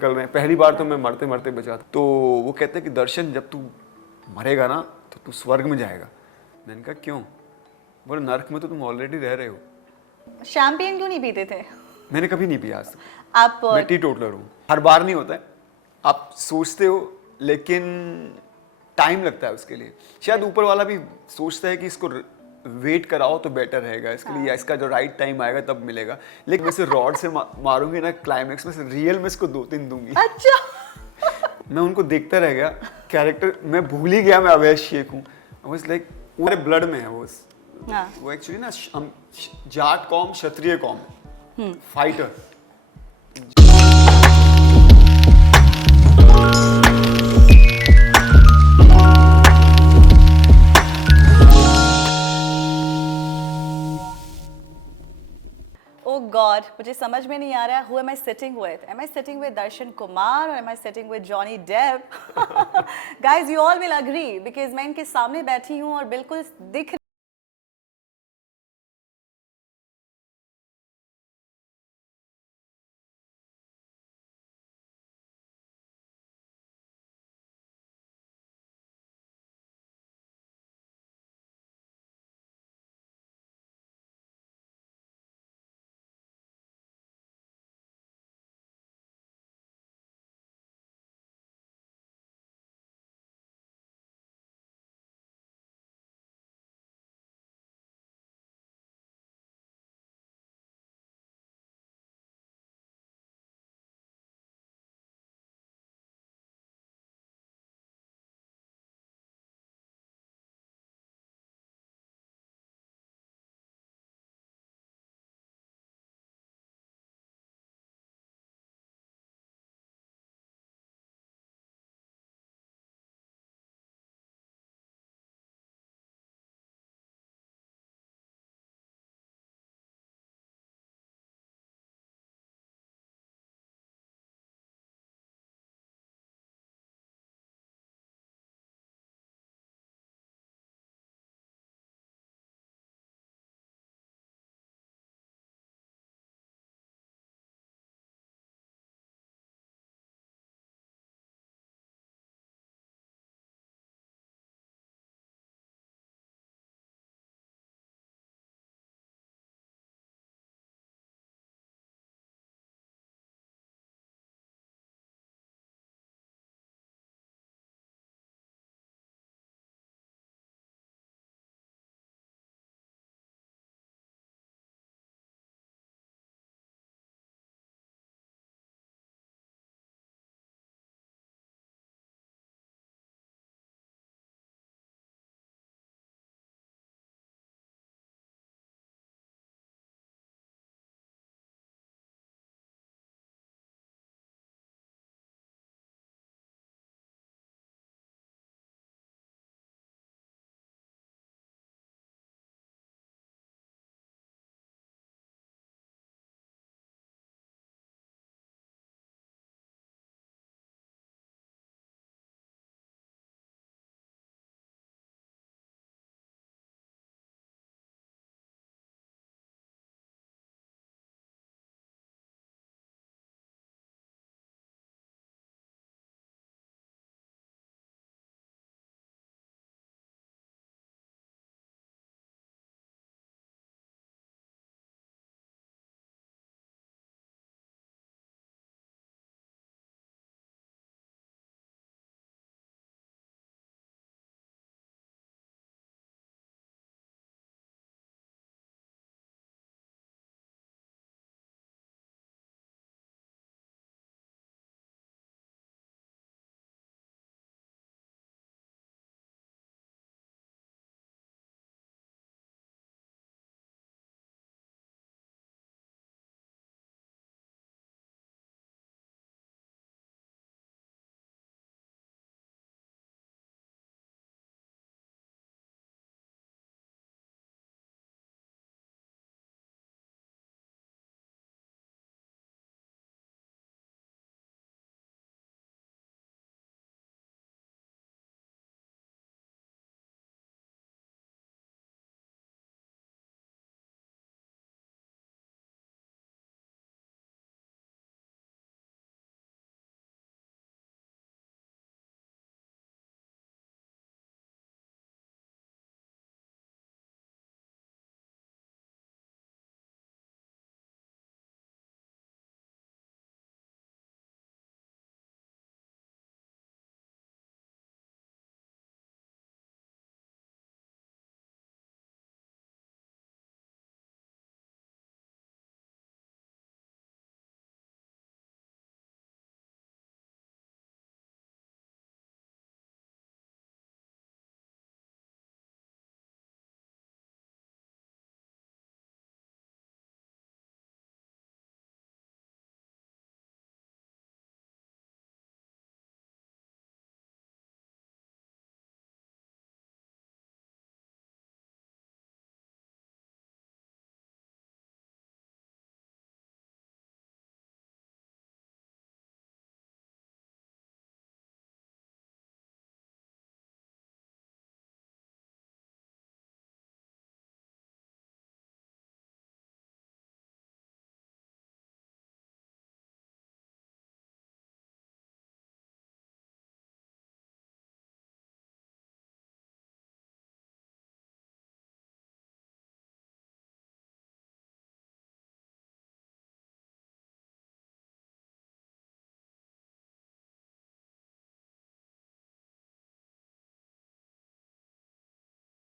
निकल रहे हैं। पहली बार तो मैं मरते मरते बचा था। तो वो कहते हैं कि दर्शन जब तू मरेगा ना तो तू स्वर्ग में जाएगा। मैंने कहा क्यों? बोले नर्क में तो तुम ऑलरेडी रह रहे हो। शैम्पियन क्यों नहीं पीते थे? मैंने कभी नहीं पिया आज तक। आप मैं टी टोटलर हूँ। हर बार नहीं होता है, आप सोचते हो, लेकिन टाइम लगता है उसके लिए। शायद ऊपर वाला भी सोचता है कि इसको वेट कराओ तो बेटर रहेगा इसके लिए, या इसका जो राइट टाइम आएगा तब मिलेगा। लेकिन मैं इसे रॉड से मारूंगी ना क्लाइमेक्स में, से रियल में इसको 2-3 दूंगी। अच्छा। मैं उनको देखता रह गया। कैरेक्टर मैं भूल ही गया मैं अवैश शेख हूँ। आई वाज लाइक पूरे ब्लड में है वो। हाँ। वो एक्चुअली ना हम जाट कौम, क्षत्रिय कौम, फाइटर। ओ गॉड, मुझे समझ में नहीं आ रहा है who am I sitting with. Am I sitting with Darshan Kumar और am I sitting with Johnny Depp? Guys you all will agree because मैं इनके सामने बैठी हूँ और बिल्कुल दिख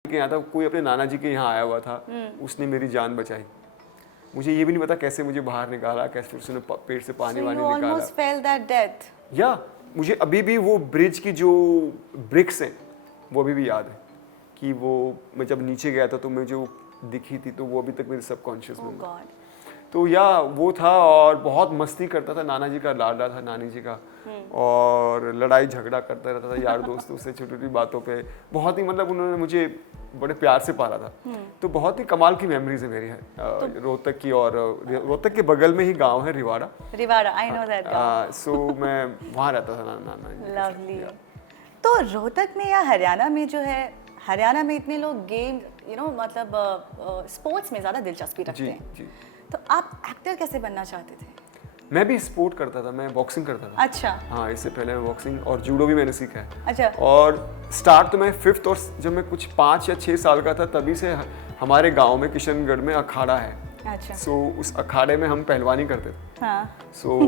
के यहाँ था, कोई अपने नाना जी के यहाँ आया हुआ था, उसने मेरी जान बचाई। मुझे ये भी नहीं पता कैसे मुझे बाहर निकाला, कैसे उसने पेट से पानी वानी निकाला। almost felt that death. या मुझे अभी भी वो ब्रिज की जो ब्रिक्स हैं वो अभी भी याद है कि वो मैं जब नीचे गया था तो मुझे जो दिखी थी, तो वो अभी तक मेरे सबकॉन्शियस में Oh है। God. तो या वो था, और बहुत मस्ती करता था, नाना जी का लाडला था, नानी जी का, और लड़ाई झगड़ा करता रहता था यार दोस्तों से छोटी छोटी बातों पे। बहुत ही मतलब उन्होंने मुझे बड़े प्यार से पाला था। तो बहुत ही कमाल की मेमोरीज है मेरी रोहतक की, और रोहतक के बगल में ही गांव है रिवाड़ा। Rivara, I know that गाँव. सो मैं वहाँ रहता था नाना जी के साथ। Lovely. तो रोहतक में या हरियाणा में जो है, हरियाणा में इतने लोग गेम मतलब स्पोर्ट्स में ज़्यादा दिलचस्पी रखते जी हैं, जी। तो आप एक्टर कैसे बनना चाहते थे? मैं भी स्पोर्ट करता था, मैं बॉक्सिंग करता था। अच्छा हाँ, इससे पहले मैं बॉक्सिंग और जूडो भी मैंने सीखा है। अच्छा। और स्टार्ट तो मैं 5th, और जब मैं कुछ 5 या 6 साल का था तभी से हमारे गांव में किशनगढ़ में अखाड़ा है। अच्छा। सो उस अखाड़े में हम पहलवानी करते थे। हाँ। सो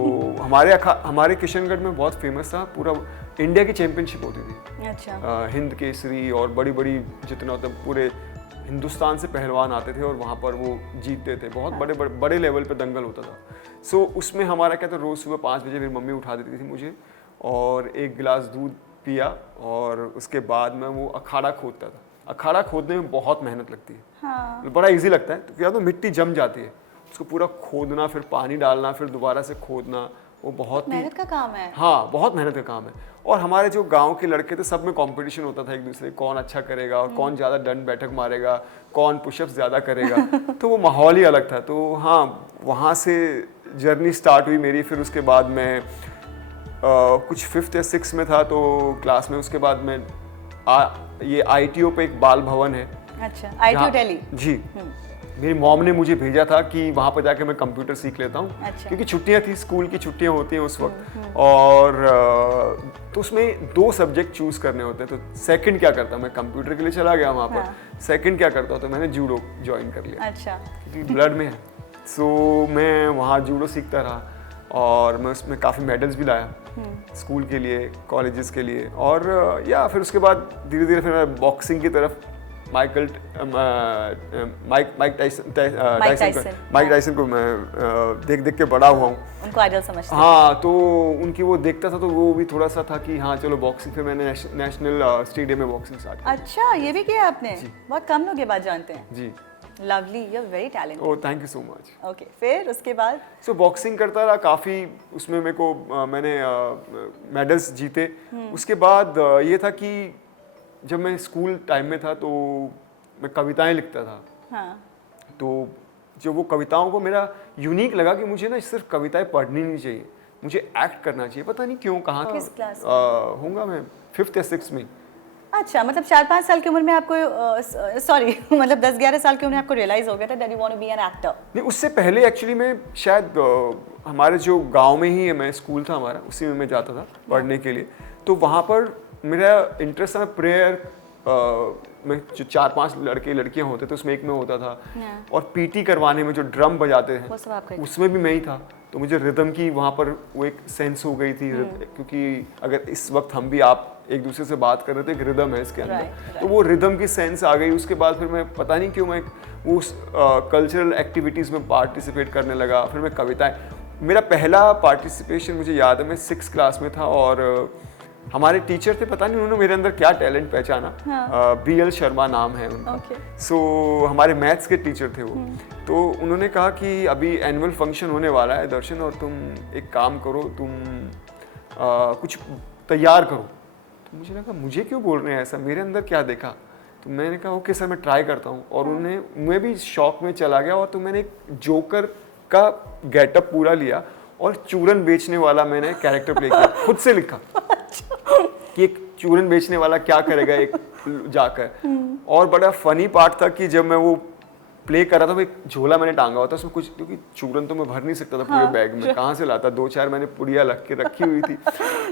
हमारे किशनगढ़ में बहुत फेमस था, पूरा इंडिया की चैंपियनशिप होती थी। अच्छा। हिंद केसरी और बड़ी बड़ी जितना होता पूरे हिंदुस्तान से पहलवान आते थे और वहाँ पर वो जीतते थे। बहुत बड़े लेवल पे दंगल होता था। सो उसमें हमारा क्या था, रोज़ सुबह 5 बजे मेरी मम्मी उठा देती थी मुझे, और एक गिलास दूध पिया, और उसके बाद मैं वो अखाड़ा खोदता था। अखाड़ा खोदने में बहुत मेहनत लगती है। हाँ। बड़ा इजी लगता है, तो क्या तो मिट्टी जम जाती है, उसको पूरा खोदना, फिर पानी डालना, फिर दोबारा से खोदना, वो बहुत मेहनत का काम है। हाँ, बहुत मेहनत का काम है। और हमारे जो गांव के लड़के थे, सब में कंपटीशन होता था एक दूसरे, कौन अच्छा करेगा और कौन ज़्यादा दंड बैठक मारेगा, कौन पुशअप्स ज़्यादा करेगा। तो वो माहौल ही अलग था। तो हाँ, वहाँ से जर्नी स्टार्ट हुई मेरी। फिर उसके बाद मैं कुछ 5th या 6th में था तो क्लास में, उसके बाद मैं ये ITO पे एक बाल भवन है। अच्छा, ITO दिल्ली। जी। मेरी मॉम ने मुझे भेजा था कि वहाँ पर जाके मैं कंप्यूटर सीख लेता हूँ। अच्छा। क्योंकि छुट्टियाँ थी, स्कूल की छुट्टियाँ होती हैं उस वक्त, और तो उसमें 2 सब्जेक्ट चूज करने होते हैं। तो सेकंड क्या करता, मैं कंप्यूटर के लिए चला गया वहाँ पर। हाँ। सेकंड क्या करता, तो मैंने जूडो ज्वाइन कर लिया। अच्छा। क्योंकि ब्लड में है। सो मैं वहाँ जूडो सीखता रहा, और मैं उसमें काफ़ी मेडल्स भी लाया स्कूल के लिए, कॉलेजेस के लिए। और या फिर उसके बाद धीरे धीरे फिर मैं बॉक्सिंग की तरफ माइक टाइसन को मैं देख देख के बड़ा हुआ हूँ। उनको आइडल समझते हैं। हाँ, तो उनकी वो देखता था, तो वो भी थोड़ा सा था कि हाँ चलो बॉक्सिंग। फिर मैंने नेशनल स्टेडियम में बॉक्सिंग स्टार्ट की। अच्छा, ये भी किया आपने? बहुत कम लोग ये बात जानते हैं। जी। Lovely, you are very talented. Oh, thank you so much. Okay, फिर उसके बाद? सो बॉक्सिंग करता रहा काफ़ी, उसमें मेरे को मैंने मेडल्स जीते। उसके बाद ये था कि जब मैं स्कूल टाइम में था तो मैं कविताएं लिखता था। हाँ। तो जो वो कविताओं को मेरा यूनिक लगा कि मुझे ना सिर्फ कविताएं पढ़नी नहीं चाहिए, मुझे एक्ट करना चाहिए। पता नहीं क्यों, कहाँ किस क्लास होऊंगा मैं 5th या 6th में। अच्छा, मतलब 4-5 साल की उम्र में आपको सॉरी मतलब 10-11 साल की उम्र में आपको रियलाइज हो गया था that you want to be an actor? नहीं, उससे पहले एक्चुअली मैं शायद हमारे जो गांव में ही मैं स्कूल था हमारा, उसी में मैं जाता था पढ़ने के लिए। तो वहाँ पर मेरा इंटरेस्ट था, प्रेयर में जो 4-5 लड़के लड़कियां होते थे उसमें एक में होता था। और पीटी करवाने में जो ड्रम बजाते हैं उसमें भी मैं ही था। तो मुझे रिदम की वहाँ पर वो एक सेंस हो गई थी, क्योंकि अगर इस वक्त हम भी आप एक दूसरे से बात कर रहे थे, एक रिदम है इसके अंदर। तो वो रिदम की सेंस आ गई। उसके बाद फिर मैं पता नहीं क्यों मैं उस कल्चरल एक्टिविटीज़ में पार्टिसिपेट करने लगा। फिर मैं कविताएं, मेरा पहला पार्टिसिपेशन मुझे याद है, मैं 6th क्लास में था, और हमारे टीचर थे, पता नहीं उन्होंने मेरे अंदर क्या टैलेंट पहचाना। BL शर्मा नाम है उनका। सो हमारे मैथ्स के टीचर थे वो। तो उन्होंने कहा कि अभी एनुअल फंक्शन होने वाला है दर्शन, और तुम एक काम करो, तुम कुछ तैयार करो। तो मुझे लगा मुझे क्यों बोल रहे हैं ऐसा, मेरे अंदर क्या देखा। तो मैंने कहा ओके सर, मैं ट्राई करता हूँ। और मैं भी शौक में चला गया, और तो मैंने एक जोकर का गेटअप पूरा लिया, और चूरन बेचने वाला मैंने कैरेक्टर प्ले किया, खुद से लिखा कि एक चूरन बेचने वाला क्या करेगा एक जाकर। और बड़ा फनी पार्ट था कि जब मैं वो प्ले कर रहा था, एक झोला मैंने टांगा हुआ था उसमें कुछ, क्योंकि चूरन तो मैं भर नहीं सकता था पूरे बैग में, कहाँ से लाता। 2-4 मैंने पुड़िया रखी हुई थी,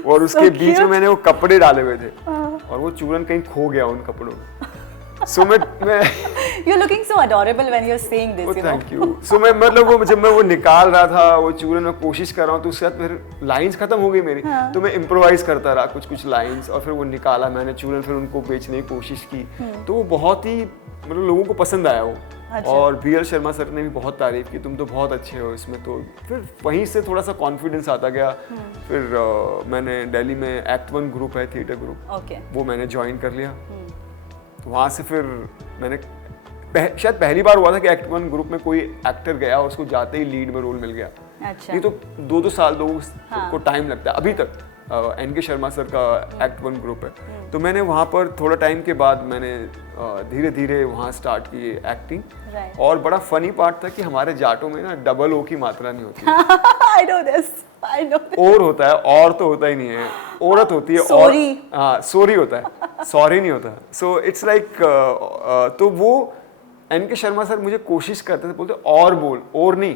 और उसके बीच में मैंने वो कपड़े डाले हुए थे, और वो चूरन कहीं खो गया उन कपड़ों में। सो मैं You're looking so adorable when you're saying this, you know. Thank you. So मैं मतलब वो जब मैं वो निकाल रहा था वो चूरन में कोशिश कर रहा हूँ तो उसके बाद फिर लाइंस खत्म हो गई मेरी। तो मैं इम्प्रोवाइज करता रहा कुछ लाइंस और फिर वो निकाला मैंने चूरन, फिर उनको बेचने की कोशिश की। तो वो बहुत ही मतलब लोगों को पसंद आया वो। अच्छा। और बीएल शर्मा सर ने भी बहुत तारीफ की, तुम तो बहुत अच्छे हो इसमें। तो फिर वहीं से थोड़ा सा कॉन्फिडेंस आता गया। फिर मैंने दिल्ली में एक्ट 1 ग्रुप है, थिएटर ग्रुप, ओके। वो मैंने ज्वाइन कर लिया। वहाँ से फिर मैंने शायद पहली बार हुआ था कि एक्ट 1 ग्रुप में कोई एक्टर गया और उसको जाते ही लीड में रोल मिल गया। अच्छा। ये तो 2-2 साल को टाइम लगता है अभी तक। एनके शर्मा सर का एक्ट 1 ग्रुप है। तो मैंने वहाँ पर थोड़ा टाइम के बाद मैंने धीरे धीरे वहाँ स्टार्ट की एक्टिंग। Right. और बड़ा फनी पार्ट था कि हमारे जाटों में ना डबल ओ की मात्रा नहीं होती। I know this. और होता है, और तो होता ही नहीं है, औरत होती है। Sorry. और हाँ सॉरी होता है, सॉरी नहीं होता। सो इट्स लाइक तो वो एनके शर्मा सर मुझे कोशिश करते थे, बोलते और बोल, और नहीं,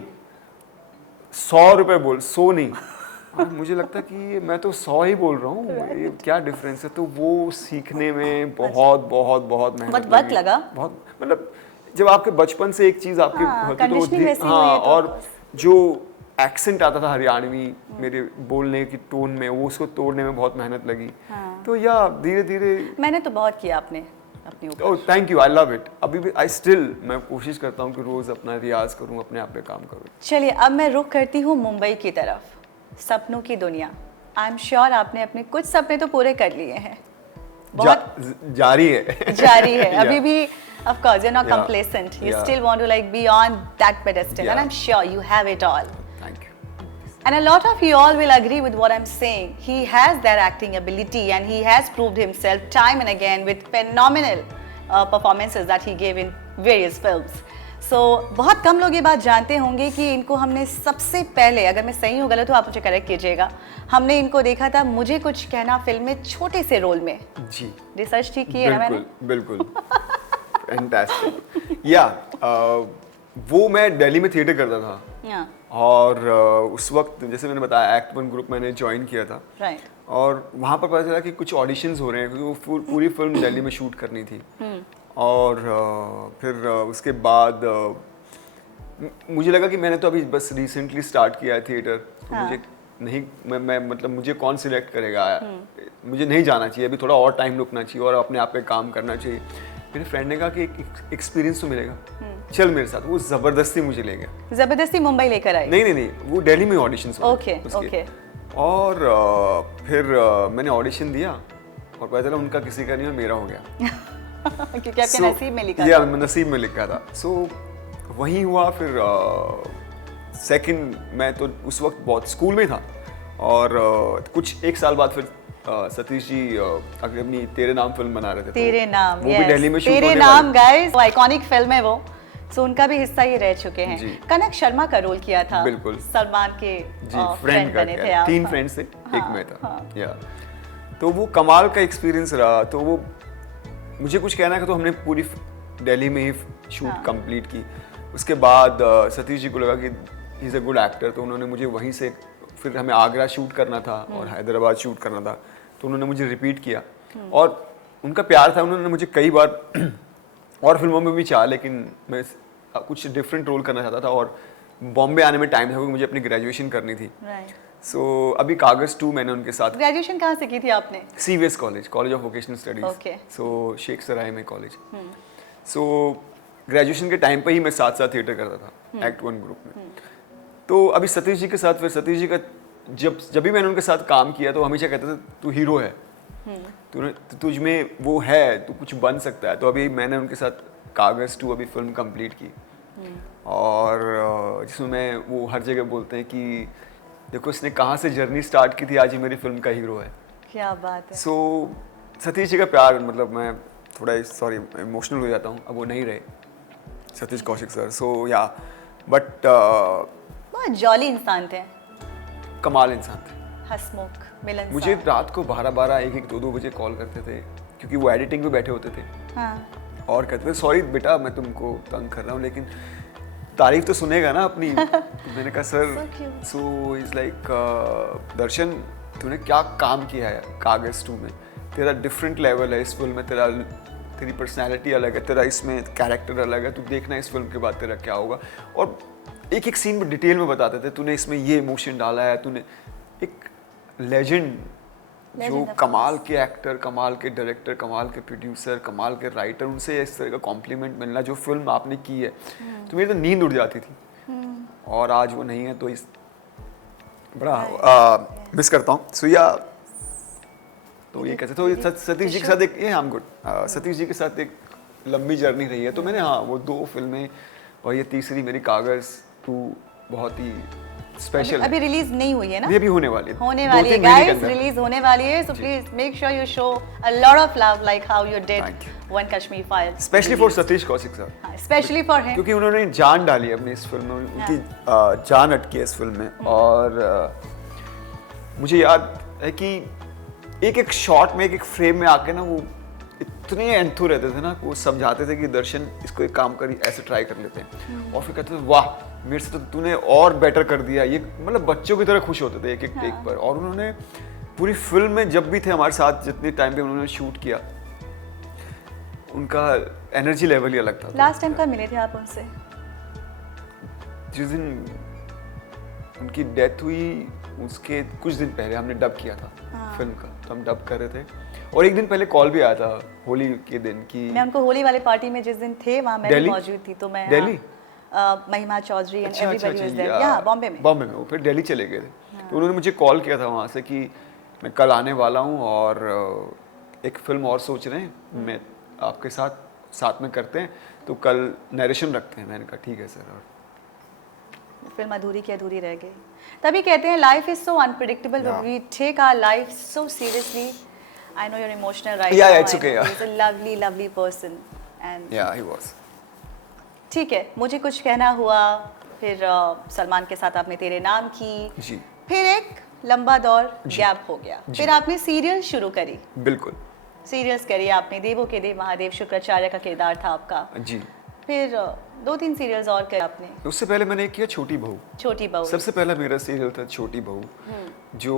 100 रुपए बोल, 100 नहीं। और मुझे लगता कि मैं तो 100 ही बोल रहा हूँ, ये क्या डिफरेंस है। तो वो सीखने में बहुत बहुत बहुत मेहनत बहुत वक्त लगा। बहुत मतलब जब आपके बचपन से एक चीज आपके होती तो conditioning वैसी हुई है तो और जो एक्सेंट आता था हरियाणवी मेरे बोलने की टोन में, वो उसको तोड़ने में बहुत मेहनत लगी। तो या धीरे धीरे मैंने तो बहुत किया आपने अपने ऊपर। ओह thank you, I love it. अभी भी आई स्टिल मैं कोशिश करता हूँ कि रोज अपना रियाज करूँ, अपने आप पे काम करूँ। चलिए अब मैं रुख करती हूँ मुंबई की तरफ, सपनों की दुनिया। आई एम श्योर आपने अपने कुछ सपने तो पूरे कर लिए हैं। बहुत जारी है। जारी है Yeah. अभी भी। Of course, you're not Yeah. complacent. You Yeah. still want to like be on that pedestal, and Yeah. I'm sure you have it all. Thank you. And a lot of you all will agree with what I'm saying. He has that acting ability, and he has proved himself time and again with phenomenal performances that he gave in various films. So बहुत कम लोग ये बात जानते होंगे कि इनको हमने सबसे पहले, अगर मैं सही हूँ गलत हूँ आप मुझे करेक्ट कीजिएगा, हमने इनको देखा था मुझे कुछ कहना फिल्म में छोटे से रोल में। जी रिसर्च ठीक की है ना मैंने? बिल्कुल फैंटास्टिक। या वो मैं दिल्ली में थिएटर करता था। Yeah. और उस वक्त जैसे मैंने बताया एक्ट 1 ग्रुप मैंने ज्वाइन किया था। Right. और वहाँ पर पता चला कि कुछ ऑडिशंस हो रहे हैं क्योंकि वो पूरी फिल्म दिल्ली में शूट करनी थी। और फिर उसके बाद मुझे लगा कि मैंने तो अभी बस रिसेंटली स्टार्ट किया है थिएटर, तो मुझे नहीं मैं मतलब मुझे कौन सिलेक्ट करेगा, मुझे नहीं जाना चाहिए, अभी थोड़ा और टाइम रुकना चाहिए और अपने आप पे काम करना चाहिए। मेरे फ्रेंड ने कहा कि एक एक्सपीरियंस तो मिलेगा, चल मेरे साथ। वो ज़बरदस्ती मुझे ले गया। जबरदस्ती मुंबई लेकर आई? नहीं, वो दिल्ली में ऑडिशंस हुए ओके ओके। और फिर मैंने ऑडिशन दिया और पता चला उनका किसी का नहीं और मेरा हो गया। क्योंकि आपके नसीब में लिखा या था। नसीब में लिखा था। सो वही हुआ। फिर सेकंड मैं तो उस वक्त बहुत स्कूल में था और कुछ एक साल बाद फिर सतीश जी अपनी तेरे नाम फिल्म बना रहे थे। तेरे नाम, वो भी दिल्ली में शूट तेरे होने नाम वाली। गाइस, आइकॉनिक फिल्म है वो। सो उनका भी हिस्सा ये रह चुके हैं। जी। कनक शर्मा का रोल किया था। बिल्कुल। सलमान के जी फ्रेंड बने थे का आप। 3 फ्रेंड्स थे, एक मैं था। या तो वो कमाल का एक्सपीरियंस रहा। तो वो मुझे कुछ कहना है कि तो हमने पूरी दिल्ली में ही शूट कंप्लीट की। उसके बाद सतीश जी को लगा कि he is a good actor, तो उन्होंने मुझे वहीं से, फिर हमें आगरा शूट करना था और हैदराबाद शूट करना था, तो उन्होंने मुझे रिपीट किया। और उनका प्यार था, उन्होंने मुझे कई बार और फिल्मों में भी चाहा, लेकिन मैं कुछ डिफरेंट रोल करना चाहता था और बॉम्बे आने में टाइम था क्योंकि मुझे अपनी ग्रेजुएशन करनी थी। सो अभी कागज 2 मैंने उनके साथ। ग्रेजुएशन कहाँ से की थी आपने? CVS college of vocational studies. Okay. सो शेख सराय में कॉलेज। सो ग्रेजुएशन के टाइम पे ही मैं साथ साथ थिएटर करता था एक्ट 1 ग्रुप में। तो अभी सतीश जी के साथ, फिर सतीश जी का जब भी मैंने उनके साथ काम किया तो हमेशा कहते थे तू हीरो है, तुझ में वो है, तू कुछ बन सकता है। तो अभी मैंने उनके साथ कागज 2 अभी फिल्म कंप्लीट की और जिसमें मैं वो हर जगह बोलते हैं कि देखो इसने कहाँ से जर्नी स्टार्ट की थी, आज ही मेरी फिल्म का हीरो है। क्या बात है। सो सतीश जी का प्यार, मतलब मैं थोड़ा सॉरी इमोशनल हो जाता हूँ, अब वो नहीं रहे सतीश कौशिक सर। सो या बट बहुत जॉली इंसान थे, कमाल इंसान थे, हंसमुख, मिलनसार। मुझे रात को 12-12, 1-1, 2-2 बजे कॉल करते थे क्योंकि वो एडिटिंग पे बैठे होते थे। और कहते थे सॉरी बेटा मैं तुमको तंग कर रहा हूँ, लेकिन तारीफ तो सुनेगा ना अपनी। तो मैंने कहा सर, सो इज लाइक दर्शन तूने क्या काम किया है कागज 2 में, तेरा डिफरेंट लेवल है इस फिल्म में, तेरी पर्सनैलिटी अलग है, तेरा इसमें कैरेक्टर अलग है, तू देखना इस फिल्म के बाद तेरा क्या होगा। और एक एक सीन में डिटेल में बताते थे, तूने इसमें ये इमोशन डाला है, तूने एक लेजेंड जो कमाल के एक्टर, कमाल के डायरेक्टर, कमाल के प्रोड्यूसर, कमाल के राइटर, उनसे इस तरह का कॉम्प्लीमेंट मिलना, जो फिल्म आपने की है, तो मेरी तो नींद उड़ जाती थी। और आज वो नहीं है, तो इस बड़ा मिस करता हूँ। सो या तो ये कैसे, तो सतीश जी के साथ एक ये I am good, Satish ji के साथ एक लंबी जर्नी रही है। तो मैंने वो 2 फिल्में और ये तीसरी मेरी कागज 2 बहुत ही स्पेशल। अभी रिलीज नहीं हुई है ना? ये भी होने वाली है, होने वाली है गाइस, रिलीज होने वाली है। So please make sure you show a lot of love like how you did one Kashmir file, specially for Satish Kaushik sir, specially for him, क्योंकि उन्होंने जान डाली अपनी इस फिल्म में, उनकी जान अटकी है इस फिल्म में। और मुझे याद है कि एक एक शॉट में, एक एक फ्रेम में आके ना, वो इतने एंथू रहते थे ना, वो समझाते थे कि दर्शन इसको एक काम करी, ऐसे ट्राई कर लेते हैं। और फिर कहते थे वाह मेरे से तो तूने और बेटर कर दिया, ये मतलब बच्चों की तरह खुश होते थे एक एक टेक पर। और उन्होंने पूरी फिल्म में जब भी थे हमारे साथ, जितने टाइम पे उन्होंने शूट किया, उनका एनर्जी लेवल ही अलग था। लास्ट टाइम कब मिले थे आप उनसे? जिस दिन उनकी डेथ हुई उसके कुछ दिन पहले हमने डब किया था फिल्म का, तो हम डब कर रहे थे। और एक दिन पहले कॉल भी आया था होली के दिन की, मैं उनको होली वाले पार्टी में जिस दिन थे वहाँ मैं भी मौजूद थी। तो मैं Delhi, Mahima Chaudhary and everybody was there, या बॉम्बे में वो फिर दिल्ली चले गए थे। तो उन्होंने मुझे कॉल किया था वहाँ से कि मैं कल आने वाला हूँ और एक फिल्म और सोच रहे हैं, मैं आपके साथ में करते हैं, तो कल नरेशन रखते हैं। मैंने कहा ठीक है सर। और फिल्म अधूरी की अधूरी रह गई। तभी कहते हैं life is so unpredictable, we take our life so seriously. I know you are emotional right now, it's okay, he is a lovely person and yeah he was. ठीक है, मुझे कुछ कहना हुआ, फिर सलमान के साथ आपने तेरे नाम की जी, फिर एक लंबा दौर गैप हो गया, फिर आपने सीरियल शुरू करी। बिल्कुल, सीरियल्स करी आपने, देवों के देव महादेव शुक्राचार्य का किरदार था आपका जी। फिर 2-3 सीरियल्स और करे आपने। उससे पहले मैंने एक किया छोटी बहू। छोटी बहू सबसे पहला मेरा सीरियल था छोटी बहू, जो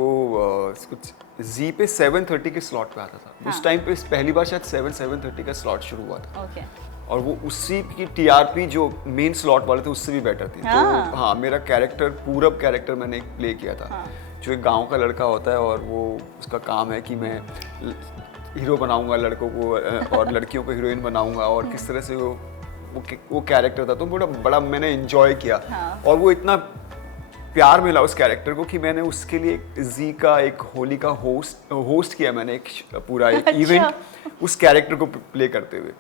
कुछ जी पे 7:30 के स्लॉट पे आता था। उस टाइम पे पहली बार शायद 7:30 का स्लॉट शुरू हुआ था। ओके। और वो उसी की टीआरपी जो मेन स्लॉट वाले थे उससे भी बेटर थी। तो हाँ, मेरा कैरेक्टर पूरब कैरेक्टर मैंने एक प्ले किया था, जो एक गांव का लड़का होता है और वो उसका काम है कि मैं हीरो बनाऊंगा लड़कों को और लड़कियों को हीरोइन बनाऊंगा, और किस तरह से वो कैरेक्टर था। तो बड़ा मैंने एंजॉय किया। और वो इतना प्यार मिला उस कैरेक्टर को कि मैंने उसके लिए जी का एक होली का होस्ट किया मैंने, एक पूरा एक इवेंट उस कैरेक्टर को प्ले करते हुए।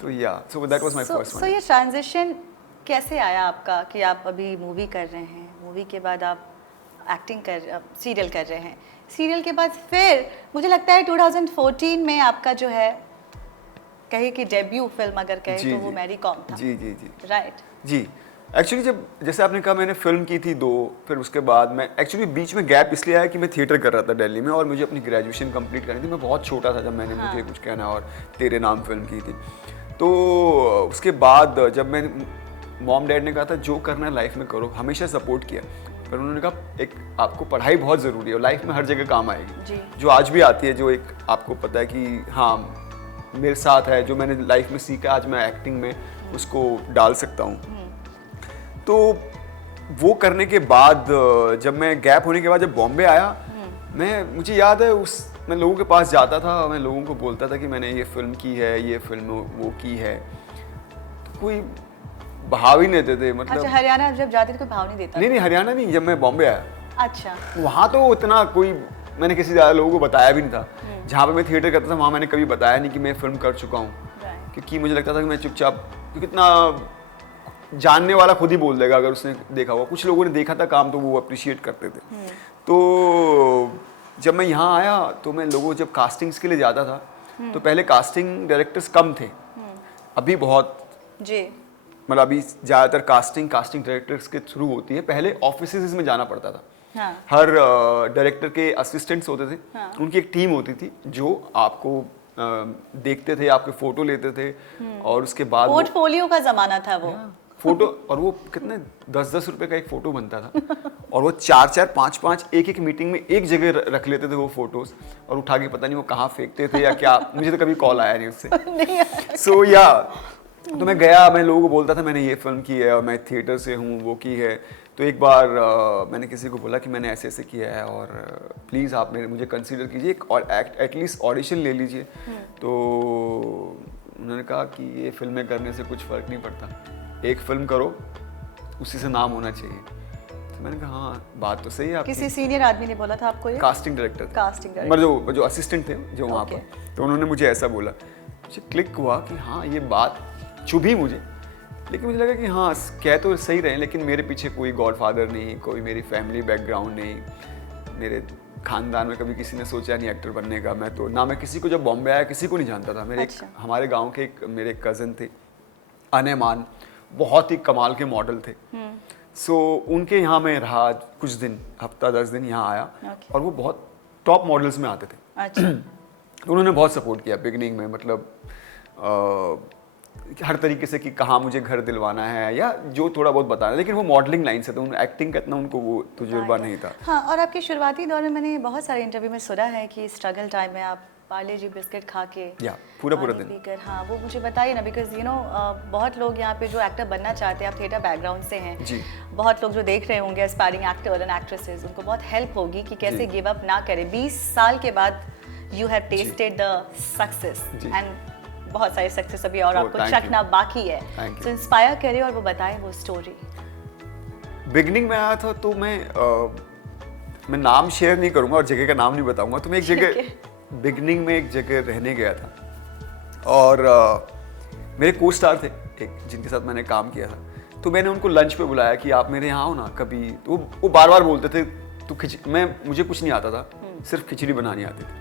तो yeah so that was my first one. So ये ट्रांजिशन कैसे आया आपका कि आप अभी मूवी कर रहे हैं, मूवी के बाद आप एक्टिंग सीरियल कर रहे हैं, सीरियल के बाद फिर मुझे लगता है 2014 में आपका जो है कहे कि डेब्यू फिल्म अगर कहे तो वो मैरी कॉम था। जी जी जी, राइट जी। एक्चुअली जब जैसे आपने कहा मैंने फिल्म की थी 2, फिर उसके बाद मैं एक्चुअली बीच में गैप इसलिए आया कि मैं थिएटर कर रहा था दिल्ली में और मुझे अपनी ग्रेजुएशन कंप्लीट करनी थी। मैं बहुत छोटा था जब मैंने मुझे कुछ कहना और तेरे नाम फिल्म की थी। तो उसके बाद जब मैं मॉम डैड ने कहा था जो करना है लाइफ में करो, हमेशा सपोर्ट किया, पर उन्होंने कहा एक आपको पढ़ाई बहुत ज़रूरी है और लाइफ में हर जगह काम आएगी, जो आज भी आती है, जो एक आपको पता है कि हाँ मेरे साथ है, जो मैंने लाइफ में सीखा आज मैं एक्टिंग में उसको डाल सकता हूँ। तो वो करने के बाद जब मैं गैप होने के बाद जब बॉम्बे आया, मुझे याद है मैं लोगों के पास जाता था, मैं लोगों को बोलता था कि मैंने ये फिल्म की है, ये फिल्म वो की है, तो कोई भाव ही नहीं देते। मतलब अच्छा, हरियाणा जब जाते थे कोई भाव नहीं देता? नहीं, हरियाणा नहीं, जब मैं बॉम्बे आया। अच्छा। वहाँ तो इतना कोई मैंने किसी ज़्यादा लोगों को बताया भी नहीं था। जहाँ पे मैं थिएटर करता था वहाँ मैंने कभी बताया नहीं कि मैं फिल्म कर चुका हूँ, क्योंकि मुझे लगता था कि मैं चुपचाप, क्योंकि इतना जानने वाला खुद ही बोल देगा अगर उसने देखा हुआ। कुछ लोगों ने देखा था काम तो वो अप्रिशिएट करते थे। तो जब मैं यहाँ आया तो मैं लोगों जब कास्टिंग्स के लिए जाता था तो पहले कास्टिंग डायरेक्टर्स कम थे, अभी बहुत जी, मतलब अभी ज़्यादातर कास्टिंग डायरेक्टर्स के थ्रू होती है। पहले ऑफिसेज में जाना पड़ता था। हर डायरेक्टर के असिस्टेंट्स होते थे, उनकी एक टीम होती थी जो आपको देखते थे, आपके फोटो लेते थे और उसके बाद पोर्टफोलियो का जमाना था वो। फोटो, और वो कितने 10-10 रुपए का एक फोटो बनता था और वो 4-4 5-5 एक मीटिंग में एक जगह रख लेते थे वो फोटोज, और उठा के पता नहीं वो कहाँ फेंकते थे या क्या, मुझे तो कभी कॉल आया नहीं उससे। सो या तो मैं गया, मैं लोगों को बोलता था मैंने ये फिल्म की है और मैं थिएटर से हूँ, वो की है। तो एक बार मैंने किसी को बोला कि मैंने ऐसे ऐसे किया है और प्लीज़ आप मुझे कंसीडर कीजिए और एटलीस्ट ऑडिशन ले लीजिए। तो उन्होंने कहा कि ये फिल्में करने से कुछ फ़र्क नहीं पड़ता, एक फिल्म करो उसी से नाम होना चाहिए। तो मैंने कहा हाँ बात तो सही है आपकी। किसी सीनियर आदमी ने बोला था आपको ये? कास्टिंग डायरेक्टर, मतलब जो असिस्टेंट थे जो वहाँ पर, तो उन्होंने मुझे ऐसा बोला, मुझे क्लिक हुआ कि हाँ ये बात चुभी मुझे, लेकिन मुझे लगा कि हाँ कह तो सही रहे, लेकिन मेरे पीछे कोई गॉडफादर नहीं, कोई मेरी फैमिली बैकग्राउंड नहीं, मेरे खानदान में कभी किसी ने सोचा नहीं एक्टर बनने का। मैं तो ना, मैं किसी को जब बॉम्बे आया किसी को नहीं जानता था। मेरे हमारे गांव के मेरे कज़न थे अनेमान, बहुत ही कमाल के मॉडल थे। सो उनके यहाँ मैं रहा कुछ दिन, हफ्ता 10 दिन यहाँ आया और वो बहुत टॉप मॉडल्स में आते थे। तो उन्होंने बहुत सपोर्ट किया बिगनिंग में, मतलब हर तरीके से कि कहाँ मुझे घर दिलवाना है या जो थोड़ा बहुत बताना है, लेकिन वो मॉडलिंग लाइन से, तो एक्टिंग का इतना उनको वो तजुर्बा नहीं था। हाँ, और आपके शुरुआती दौर में मैंने बहुत सारे इंटरव्यू में सुना है कि स्ट्रगल टाइम में आप पार्ले जी बिस्किट खा के या पूरा दिन पीकर, हाँ वो मुझे बताइए ना, बिकॉज यू नो बहुत लोग यहाँ पे जो एक्टर बनना चाहते हैं, आप थिएटर बैकग्राउंड से हैं जी, बहुत लोग जो देख रहे होंगे एस्पायरिंग एक्टर एंड एक्ट्रेसेस, उनको बहुत हेल्प होगी कि कैसे गिव अप ना करें। 20 साल के बाद you have tested the success and बहुत सारे सक्सेस अभी और आपको चखना बाकी है, तो इंस्पायर करें और वो बताएं वो स्टोरी। बिगनिंग में आया था तो मैं नाम शेयर नहीं करूंगा और जगह का नाम नहीं बताऊंगा। तो मैं एक जगह बिगनिंग में एक जगह रहने गया था और मेरे को स्टार थे एक जिनके साथ मैंने काम किया था, तो मैंने उनको लंच पे बुलाया कि आप मेरे यहाँ आओ ना कभी। तो वो बार बार बोलते थे तो मुझे कुछ नहीं आता था, सिर्फ खिचड़ी बनानी आती थी।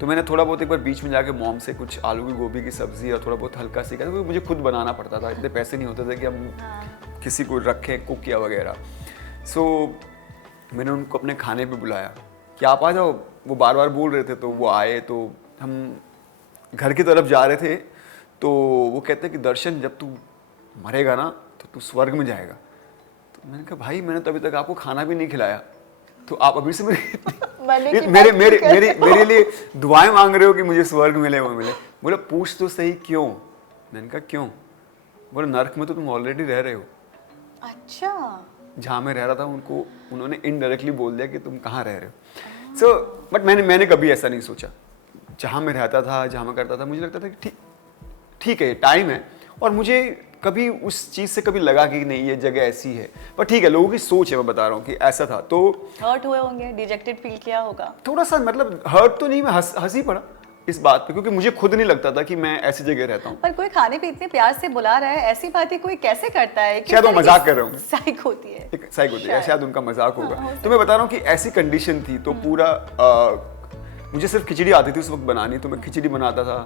तो मैंने थोड़ा बहुत एक बार बीच में जाके मॉम से कुछ आलू की गोभी की सब्जी और थोड़ा बहुत हल्का सीखा, तो मुझे खुद बनाना पड़ता था, इतने पैसे नहीं होते थे कि हम किसी को रखें कुक या वगैरह। सो मैंने उनको अपने खाने पे बुलाया कि आप आ जाओ। वो बार बार बोल रहे थे तो वो आए, तो हम घर की तरफ जा रहे थे तो वो कहते हैं कि दर्शन जब तू मरेगा ना तो तू स्वर्ग में जाएगा। तो मैंने कहा भाई मैंने तो अभी तक आपको खाना भी नहीं खिलाया, तो आप अभी से मेरे लिए दुआएं मांग रहे हो कि मुझे स्वर्ग मिले वो मिले। बोला पूछ तो सही क्यों। मैंने कहा क्यों? बोला नर्क में तो तुम ऑलरेडी रह रहे हो। अच्छा, जहाँ मैं रह रहा था उन्होंने इनडायरेक्टली बोल दिया कि तुम कहाँ रह रहे हो। सो बट मैंने कभी ऐसा नहीं सोचा। जहाँ मैं रहता था, जहाँ मैं करता था, मुझे लगता था कि ठीक है टाइम है, और मुझे कभी उस चीज़ से कभी लगा कि नहीं ये जगह ऐसी है। पर ठीक है, लोगों की सोच है, मैं बता रहा हूँ कि ऐसा था। तो हर्ट हुए होंगे, डिजेक्टेड फील किया होगा थोड़ा सा, मतलब हर्ट तो नहीं, मैं हंसी पड़ा इस बात पे, क्योंकि मुझे खुद नहीं लगता था कि मैं ऐसी जगह रहता हूँ। पर कोई खाने पे इतने प्यार से बुला रहा है, ऐसी बातें कोई कैसे करता है? शायद वो मजाक कर रहे होंगे, साइक होती है, शायद उनका मजाक होगा। तो मैं बता रहा हूँ कि ऐसी कंडीशन थी, तो पूरा मुझे सिर्फ खिचड़ी आती थी उस वक्त बनानी, तो मैं खिचड़ी बनाता था,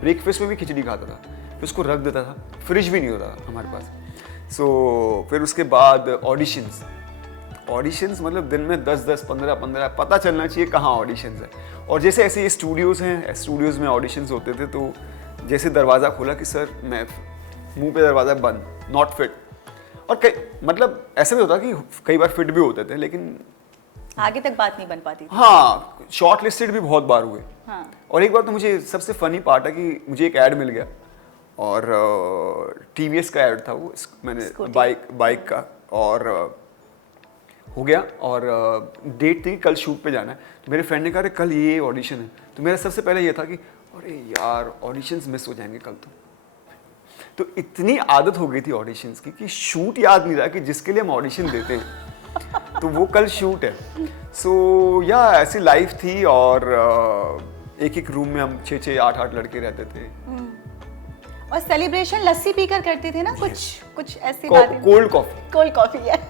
ब्रेकफास्ट में भी खिचड़ी खाता था, फिर उसको रख देता था, फ्रिज भी नहीं होता था हमारे पास। सो फिर उसके बाद ऑडिशंस मतलब दिन में 10-10, 15-15 पता चलना चाहिए कहाँ ऑडिशंस है। और जैसे ऐसे ये स्टूडियोज़ हैं, स्टूडियोज़ में ऑडिशंस होते थे, तो जैसे दरवाज़ा खोला कि सर मैं मुंह पे दरवाज़ा बंद, नॉट फिट। और मतलब ऐसा भी होता कि कई बार फिट भी होते थे, लेकिन आगे तक बात नहीं बन पाती थी। हाँ, शॉर्ट लिस्टेड भी बहुत बार हुए। हाँ। और एक बार तो मुझे सबसे फनी पार्ट है कि मुझे एक ऐड मिल गया, और टीवीएस का ऐड था वो, मैंने बाइक का, और हो गया। और डेट थी कल शूट पे जाना है, तो मेरे फ्रेंड ने कहा कल ये ऑडिशन है। तो मेरा सबसे पहले ये था कि अरे यार ऑडिशंस मिस हो जाएंगे कल। तो इतनी आदत हो गई थी ऑडिशंस की कि शूट याद नहीं रहा कि जिसके लिए हम ऑडिशन देते हैं तो वो कल शूट है। सो या ऐसी लाइफ थी, और एक एक रूम में हम 6-6, 8-8 लड़के रहते थे। और सेलिब्रेशन लस्सी पीकर करते थे ना, कुछ ऐसी बातें। कोल्ड कॉफी है।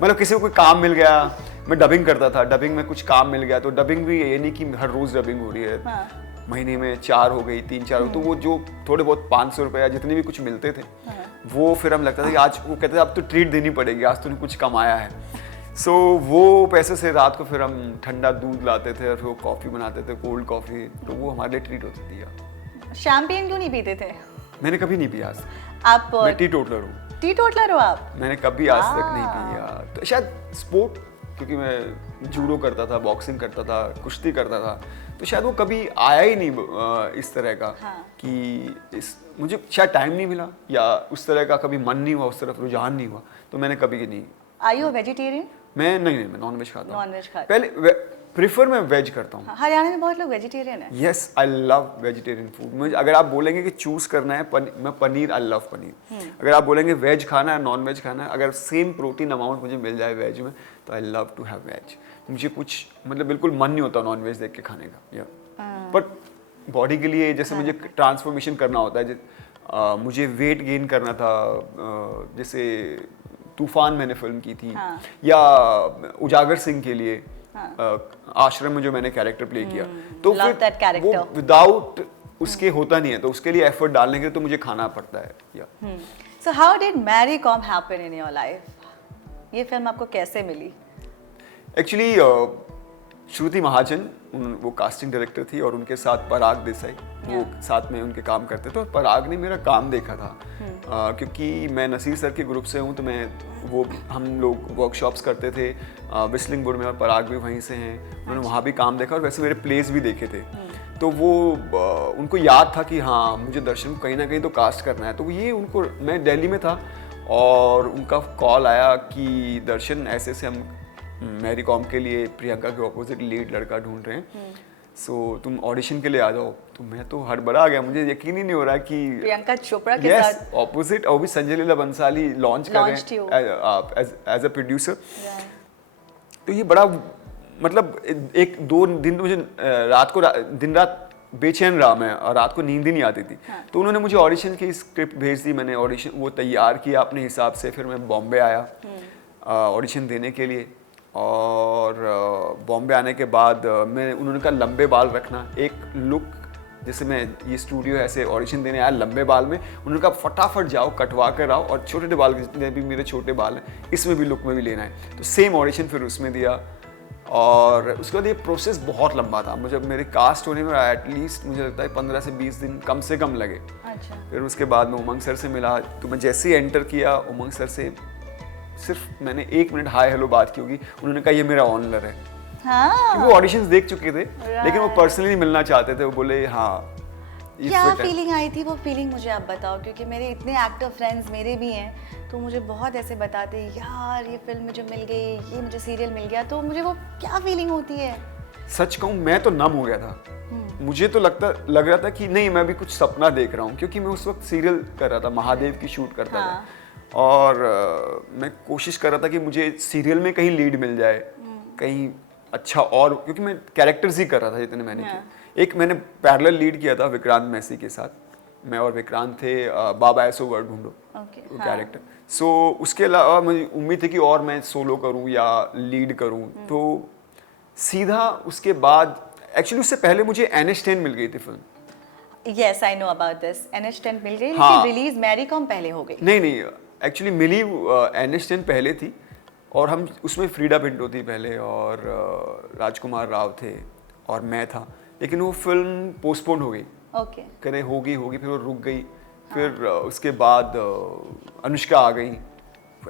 मतलब किसी को कोई काम मिल गया, मैं डबिंग करता था, डबिंग में कुछ काम मिल गया, तो डबिंग भी ये नहीं कि हर रोज डबिंग हो रही है। हाँ। महीने में 4 हो गई, 3-4 हो, तो वो जो थोड़े बहुत 500 रुपये जितने भी कुछ मिलते थे, वो फिर हम लगता था कि आज, वो कहते थे अब तो ट्रीट देनी पड़ेगी, आज तूने कुछ कमाया है। सो वो पैसे से रात को फिर हम ठंडा दूध लाते थे और फिर वो कॉफ़ी बनाते थे, कोल्ड कॉफ़ी, तो वो हमारे लिए ट्रीट होती थी। शैम्पेन क्यों नहीं पीते थे? मैंने कभी नहीं पिया। आप मैं टीटोटलर हूँ। टीटोटलर हो आप? मैंने कभी आज तक नहीं पिया। तो शायद स्पोर्ट, क्योंकि मैं जूडो करता था, बॉक्सिंग करता था, कुश्ती करता था, तो शायद वो कभी आया ही नहीं इस तरह का। कि मुझे शायद टाइम नहीं मिला या उस तरह का कभी मन नहीं हुआ, उस तरफ रुझान नहीं हुआ, तो मैंने कभी नहीं। Are you vegetarian? मैं नहीं, मैं नॉन वेज खाता हूँ। नॉन वेज खाता? पहले प्रेफर मैं वेज करता हूँ। हरियाणा में बहुत लोग वेजिटेरियन है। Yes, I love vegetarian food. मुझे अगर आप बोलेंगे कि चूज करना है, मैं पनीर, आई लव पनीर। अगर आप बोलेंगे वेज खाना है, नॉन वेज खाना है, अगर सेम प्रोटीन अमाउंट मुझे मिल जाए वेज में, तो I love to have veg. मुझे कुछ मतलब बिल्कुल मन नहीं होता नॉन वेज देख के खाने का, या बट बॉडी के लिए जैसे मुझे ट्रांसफॉर्मेशन करना होता है, मुझे वेट गेन करना था, जैसे तूफान मैंने फिल्म की थी, या उजागर सिंह के लिए आश्रम में जो मैंने कैरेक्टर प्ले किया, तो फिर वो विदाउट उसके होता नहीं है, तो उसके लिए एफर्ट डालने के लिए तो मुझे खाना पड़ता है। Yeah so how did Mary Kom happen in your life? ये फिल्म आपको कैसे मिली? एक्चुअली श्रुति महाजन वो कास्टिंग डायरेक्टर थी, और उनके साथ पराग देसाई वो साथ में उनके काम करते थे, और पराग ने मेरा काम देखा था। क्योंकि मैं नसीर सर के ग्रुप से हूँ, तो हम लोग वर्कशॉप्स करते थे विस्लिंगपुर में, और पराग भी वहीं से हैं, उन्होंने वहाँ भी काम देखा, और वैसे मेरे प्लेस भी देखे थे। तो वो उनको याद था कि हाँ मुझे दर्शन को कहीं ना कहीं तो कास्ट करना है। तो ये उनको, मैं दिल्ली में था और उनका कॉल आया कि दर्शन ऐसे से हम मैरी कॉम के लिए प्रियंका के ऑपोजिट लीड लड़का ढूंढ रहे हैं, सो तुम ऑडिशन के लिए आ जाओ। तो मैं तो हड़बड़ा गया, मुझे यकीन ही नहीं हो रहा कि प्रियंका चोपड़ा के साथ ऑपोजिट, और भी संजय लीला बंसाली लॉन्च कर रहे हैं एज अ प्रोड्यूसर। तो ये बड़ा मतलब एक दो दिन तो मुझे दिन रात बेचैन रहा मैं, और रात को नींद ही नहीं आती थी। तो उन्होंने मुझे ऑडिशन की स्क्रिप्ट भेज दी, मैंने ऑडिशन वो तैयार किया अपने हिसाब से। फिर मैं बॉम्बे आया ऑडिशन देने के लिए, और बॉम्बे आने के बाद उन्होंने कहा लंबे बाल रखना, एक लुक जैसे मैं ये स्टूडियो ऐसे ऑडिशन देने आया लंबे बाल में, उन्होंने कहा फटाफट जाओ कटवा कर आओ, और छोटे बाल जितने भी मेरे छोटे बाल हैं इसमें भी लुक में भी लेना है। तो सेम ऑडिशन फिर उसमें दिया, और उसके बाद ये प्रोसेस बहुत लंबा था। मुझे मेरे कास्ट होने में एटलीस्ट मुझे लगता है 15 से 20 दिन कम से कम लगे। अच्छा। फिर उसके बाद मैं उमंग सर से मिला, तो मैं जैसे ही एंटर किया उमंग सर से सिर्फ मैंने 1 मिनट हाय हेलो बात की होगी, उन्होंने कहा ये मेरा ऑनर है। हाँ। वो ऑडिशंस देख चुके थे, लेकिन वो पर्सनली मिलना चाहते थे। वो बोले हाँ क्या फीलिंग आई थी? वो फीलिंग मुझे आप बताओ, क्योंकि मेरे इतने एक्टर फ्रेंड्स मेरे भी हैं, तो मुझे बहुत ऐसे बताते यार ये फिल्म मुझे मिल गई, ये मुझे सीरियल मिल गया, तो मुझे वो क्या फीलिंग होती है? सच कहूँ मैं तो नम हो गया था। मुझे तो लग रहा था कि नहीं मैं भी कुछ सपना देख रहा हूँ, क्योंकि मैं उस वक्त सीरियल कर रहा था, महादेव की शूट करता था, और मैं कोशिश कर रहा था कि मुझे सीरियल में कहीं लीड मिल जाए, कहीं अच्छा, और क्योंकि मैं कैरेक्टर्स ही कर रहा था जितने मैंने किए। एक मैंने पैरेलल लीड किया था विक्रांत मैसी के साथ, मैं और विक्रांत थे बाबा ऐसो वर्ड ढूंढो वो कैरेक्टर। सो उसके अलावा मुझे उम्मीद थी कि और मैं सोलो करूं या लीड करूं। तो सीधा उसके बाद एक्चुअली उससे पहले मुझे NH10 मिल गई थी film. Yes I know about this. NH10 मिल गई, हाँ। लेकिन रिलीज मैरी कॉम पहले हो गई। नहीं एक्चुअली मिली NH10 पहले थी, और हम उसमें फ्रीडा पिंटो थी पहले, और राजकुमार राव थे, और मैं था, लेकिन वो फिल्म पोस्टपोन हो गई। ओके। करे होगी फिर वो रुक गई। फिर उसके बाद अनुष्का आ गई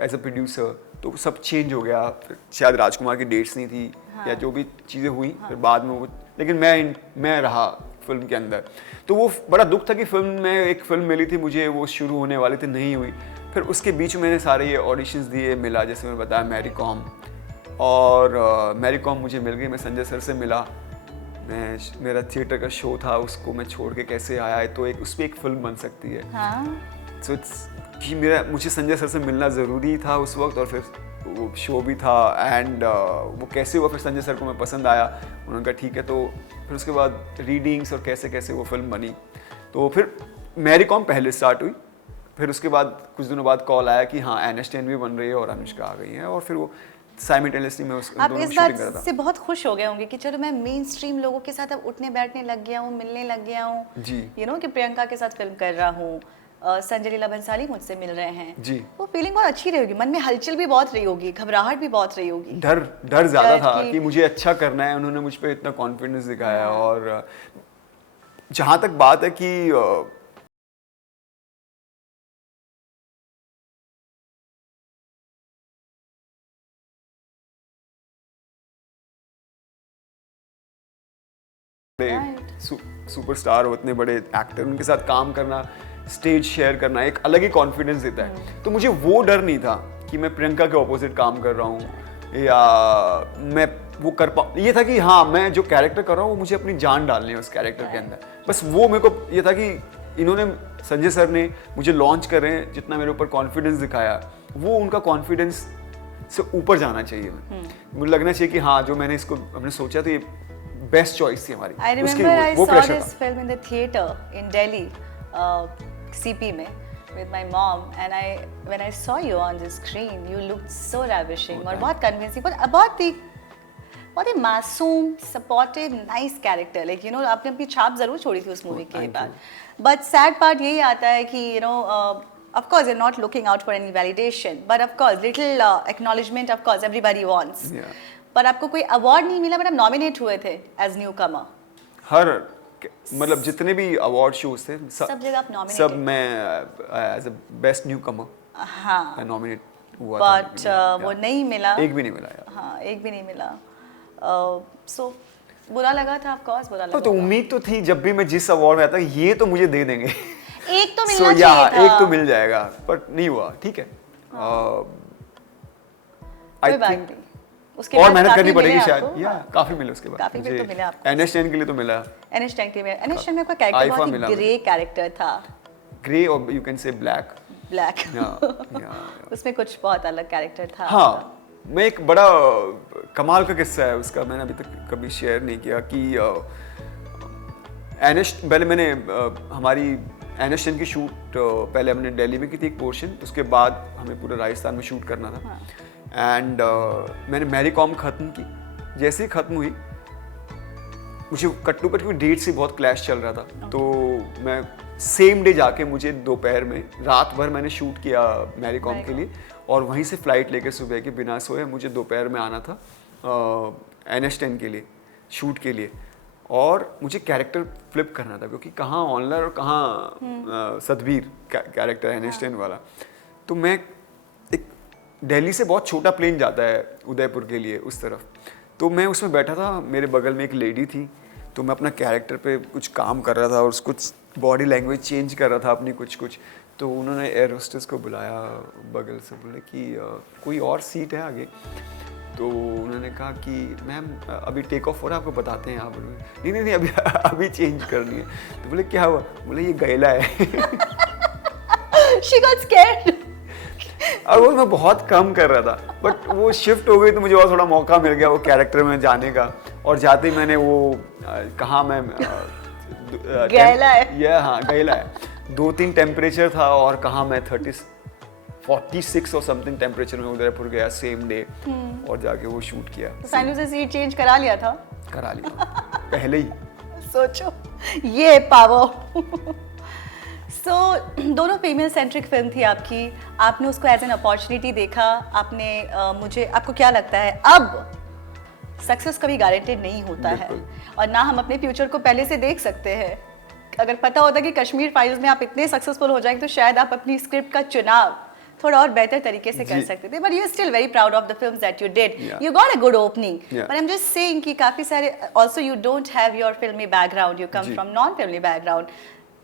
एज अ प्रोड्यूसर, तो सब चेंज हो गया। फिर शायद राजकुमार की डेट्स नहीं थी, या जो भी चीज़ें हुई फिर बाद में वो, लेकिन मैं रहा फिल्म के अंदर। तो वो बड़ा दुख था कि फिल्म में एक फिल्म मिली थी मुझे, वो शुरू होने वाली थी, नहीं हुई। फिर उसके बीच में मैंने सारे ये ऑडिशंस दिए, मिला, जैसे मैंने बताया मैरी कॉम, और मैरी कॉम मुझे मिल गई। मैं संजय सर से मिला, मेरा थिएटर का शो था, उसको मैं छोड़ के कैसे आया है, तो उस पर एक फिल्म बन सकती है। सो कि मुझे संजय सर से मिलना ज़रूरी था उस वक्त, और फिर वो शो भी था, एंड वो कैसे हुआ, फिर संजय सर को मैं पसंद आया, उन्होंने कहा ठीक है। तो फिर उसके बाद रीडिंग्स और कैसे कैसे वो फिल्म बनी। तो फिर मैरी कॉम पहले स्टार्ट हुई, फिर उसके बाद कुछ दिनों बाद कॉल आया कि हाँ NH10 भी बन रही है और अनुष्का आ गई है, और फिर वो साइमल्टेनियसली मैं उस आप इस बात से बहुत खुश हो गए होंगे कि चलो मैं मेन स्ट्रीम लोगों के साथ अब उठने बैठने लग गया हूँ, मिलने लग गया हूँ जी, यू नो कि प्रियंका के साथ फिल्म कर रहा हूँ, संजय लीला बंसाली मुझसे मिल रहे हैं जी। वो फीलिंग बहुत अच्छी रही होगी, मन में हलचल भी बहुत रही होगी, घबराहट भी बहुत रही होगी, डर ज्यादा था कि मुझे अच्छा करना है। उन्होंने मुझ पर इतना कॉन्फिडेंस दिखाया, और जहाँ तक बात है कि सुपरस्टार हो, इतने बड़े एक्टर, उनके साथ काम करना, स्टेज शेयर करना एक अलग ही कॉन्फिडेंस देता है। तो मुझे वो डर नहीं था कि मैं प्रियंका के ऑपोजिट काम कर रहा हूँ या मैं वो कर पाऊँ। ये था कि हाँ, मैं जो कैरेक्टर कर रहा हूँ वो मुझे अपनी जान डालनी है उस कैरेक्टर के अंदर। बस वो मेरे को ये था कि इन्होंने, संजय सर ने मुझे लॉन्च कर रहे हैं, जितना मेरे ऊपर कॉन्फिडेंस दिखाया वो उनका कॉन्फिडेंस से ऊपर जाना चाहिए। मुझे लगना चाहिए कि हाँ, जो मैंने इसको हमने सोचा तो ये बेस्ट चॉइस थी हमारी। I remember I saw this film in the theater in Delhi, CP में with my mom, and when I saw you on the screen, you looked so ravishing और बहुत convincing, बहुत ही मासूम, supportive, nice character, like you know, आपने अपनी छाप जरूर छोड़ी थी उस मूवी के बाद। But sad part यही आता है कि you know, of course you're not looking out for any validation, but of course little acknowledgement of course everybody wants. पर आपको कोई अवार्ड नहीं मिला, बट आप नॉमिनेट हुए थे एज न्यू कमर। हर मतलब जितने भी अवार्ड शोज थे सब जगह आप नॉमिनेट, सब मैं एज अ बेस्ट न्यू कमर हाँ नॉमिनेट हुआ बट वो नहीं मिला, एक भी नहीं मिला यार। हाँ, एक भी नहीं मिला। सो बुरा लगा था, ऑफ कोर्स बुरा लगा। तो उम्मीद तो थी जब भी मैं जिस अवार्ड में आता ये तो मुझे दे देंगे, एक तो मिलना चाहिए था, एक तो मिल जाएगा, बट नहीं हुआ। ठीक है, कोई बात नहीं, उसके और मेहनत करनी पड़ेगी शायद। या काफी मिले उसके बाद, काफी तो मिले आपको। NH10 के लिए तो मिला, NH10 के लिए, NH10 में आपका कैरेक्टर बहुत ही ग्रे कैरेक्टर था, ग्रे और यू कैन से ब्लैक। उसमें कुछ बहुत अलग कैरेक्टर था। हाँ, मैं एक बड़ा कमाल का किस्सा है उसका, मैंने अभी तक कभी शेयर नहीं किया कि पहले मैंने हमारी NH10 की शूट पहले हमने दिल्ली में की थी एक पोर्शन, उसके बाद हमें पूरा राजस्थान में शूट करना था। एंड मैंने मैरी कॉम ख़त्म की, जैसे ही ख़त्म हुई मुझे कट टू कट की डेट से बहुत क्लैश चल रहा था। तो मैं सेम डे जाके, मुझे दोपहर में रात भर मैंने शूट किया मैरी कॉम के लिए, और वहीं से फ़्लाइट लेकर सुबह के बिना सोए मुझे दोपहर में आना था NH10 के लिए शूट के लिए, और मुझे कैरेक्टर फ्लिप करना था क्योंकि कहाँ ऑनलर और कहाँ सतबीर कैरेक्टर NH10 वाला। तो मैं दिल्ली से बहुत छोटा प्लेन जाता है उदयपुर के लिए उस तरफ, तो मैं उसमें बैठा था, मेरे बगल में एक लेडी थी, तो मैं अपना कैरेक्टर पे कुछ काम कर रहा था और कुछ बॉडी लैंग्वेज चेंज कर रहा था अपनी कुछ। तो उन्होंने एयर होस्टेस को बुलाया बगल से, बोले कि कोई और सीट है आगे। तो उन्होंने कहा कि मैम अभी टेक ऑफ हो रहा है, आपको बताते हैं। आप नहीं अभी चेंज करनी है। तो बोले क्या हुआ? बोले ये गैला है। She got scared. और वो मैं बहुत कम कर रहा था, बट वो शिफ्ट हो गई तो मुझे और थोड़ा मौका मिल गया वो कैरेक्टर में जाने का, और जाते ही मैंने वो कहा मैं गैला है, ये हाँ गैला है, 2-3 टेम्परेचर था, और कहा मैं 46 और समथिंग टेम्परेचर में उदयपुर गया सेम डे, और जाके वो शूट किया। तो फाइनली से सीट चेंज करा लिया था? करा लिया पहले ही। सोचो ये पावर। सो दोनों फीमेल सेंट्रिक फिल्म थी आपकी, आपने उसको एज एन अपॉर्चुनिटी देखा, आपने आपको क्या लगता है अब सक्सेस कभी गारंटेड नहीं होता है, और ना हम अपने फ्यूचर को पहले से देख सकते हैं। अगर पता होता कि कश्मीर फाइल्स में आप इतने सक्सेसफुल हो जाएंगे तो शायद आप अपनी स्क्रिप्ट का चुनाव थोड़ा और बेहतर तरीके से कर सकते थे, but you are still very proud of the films that you did, you got a good opening, but I am just saying कि काफी सारे also you don't have your filmy background, you come from non filmy background,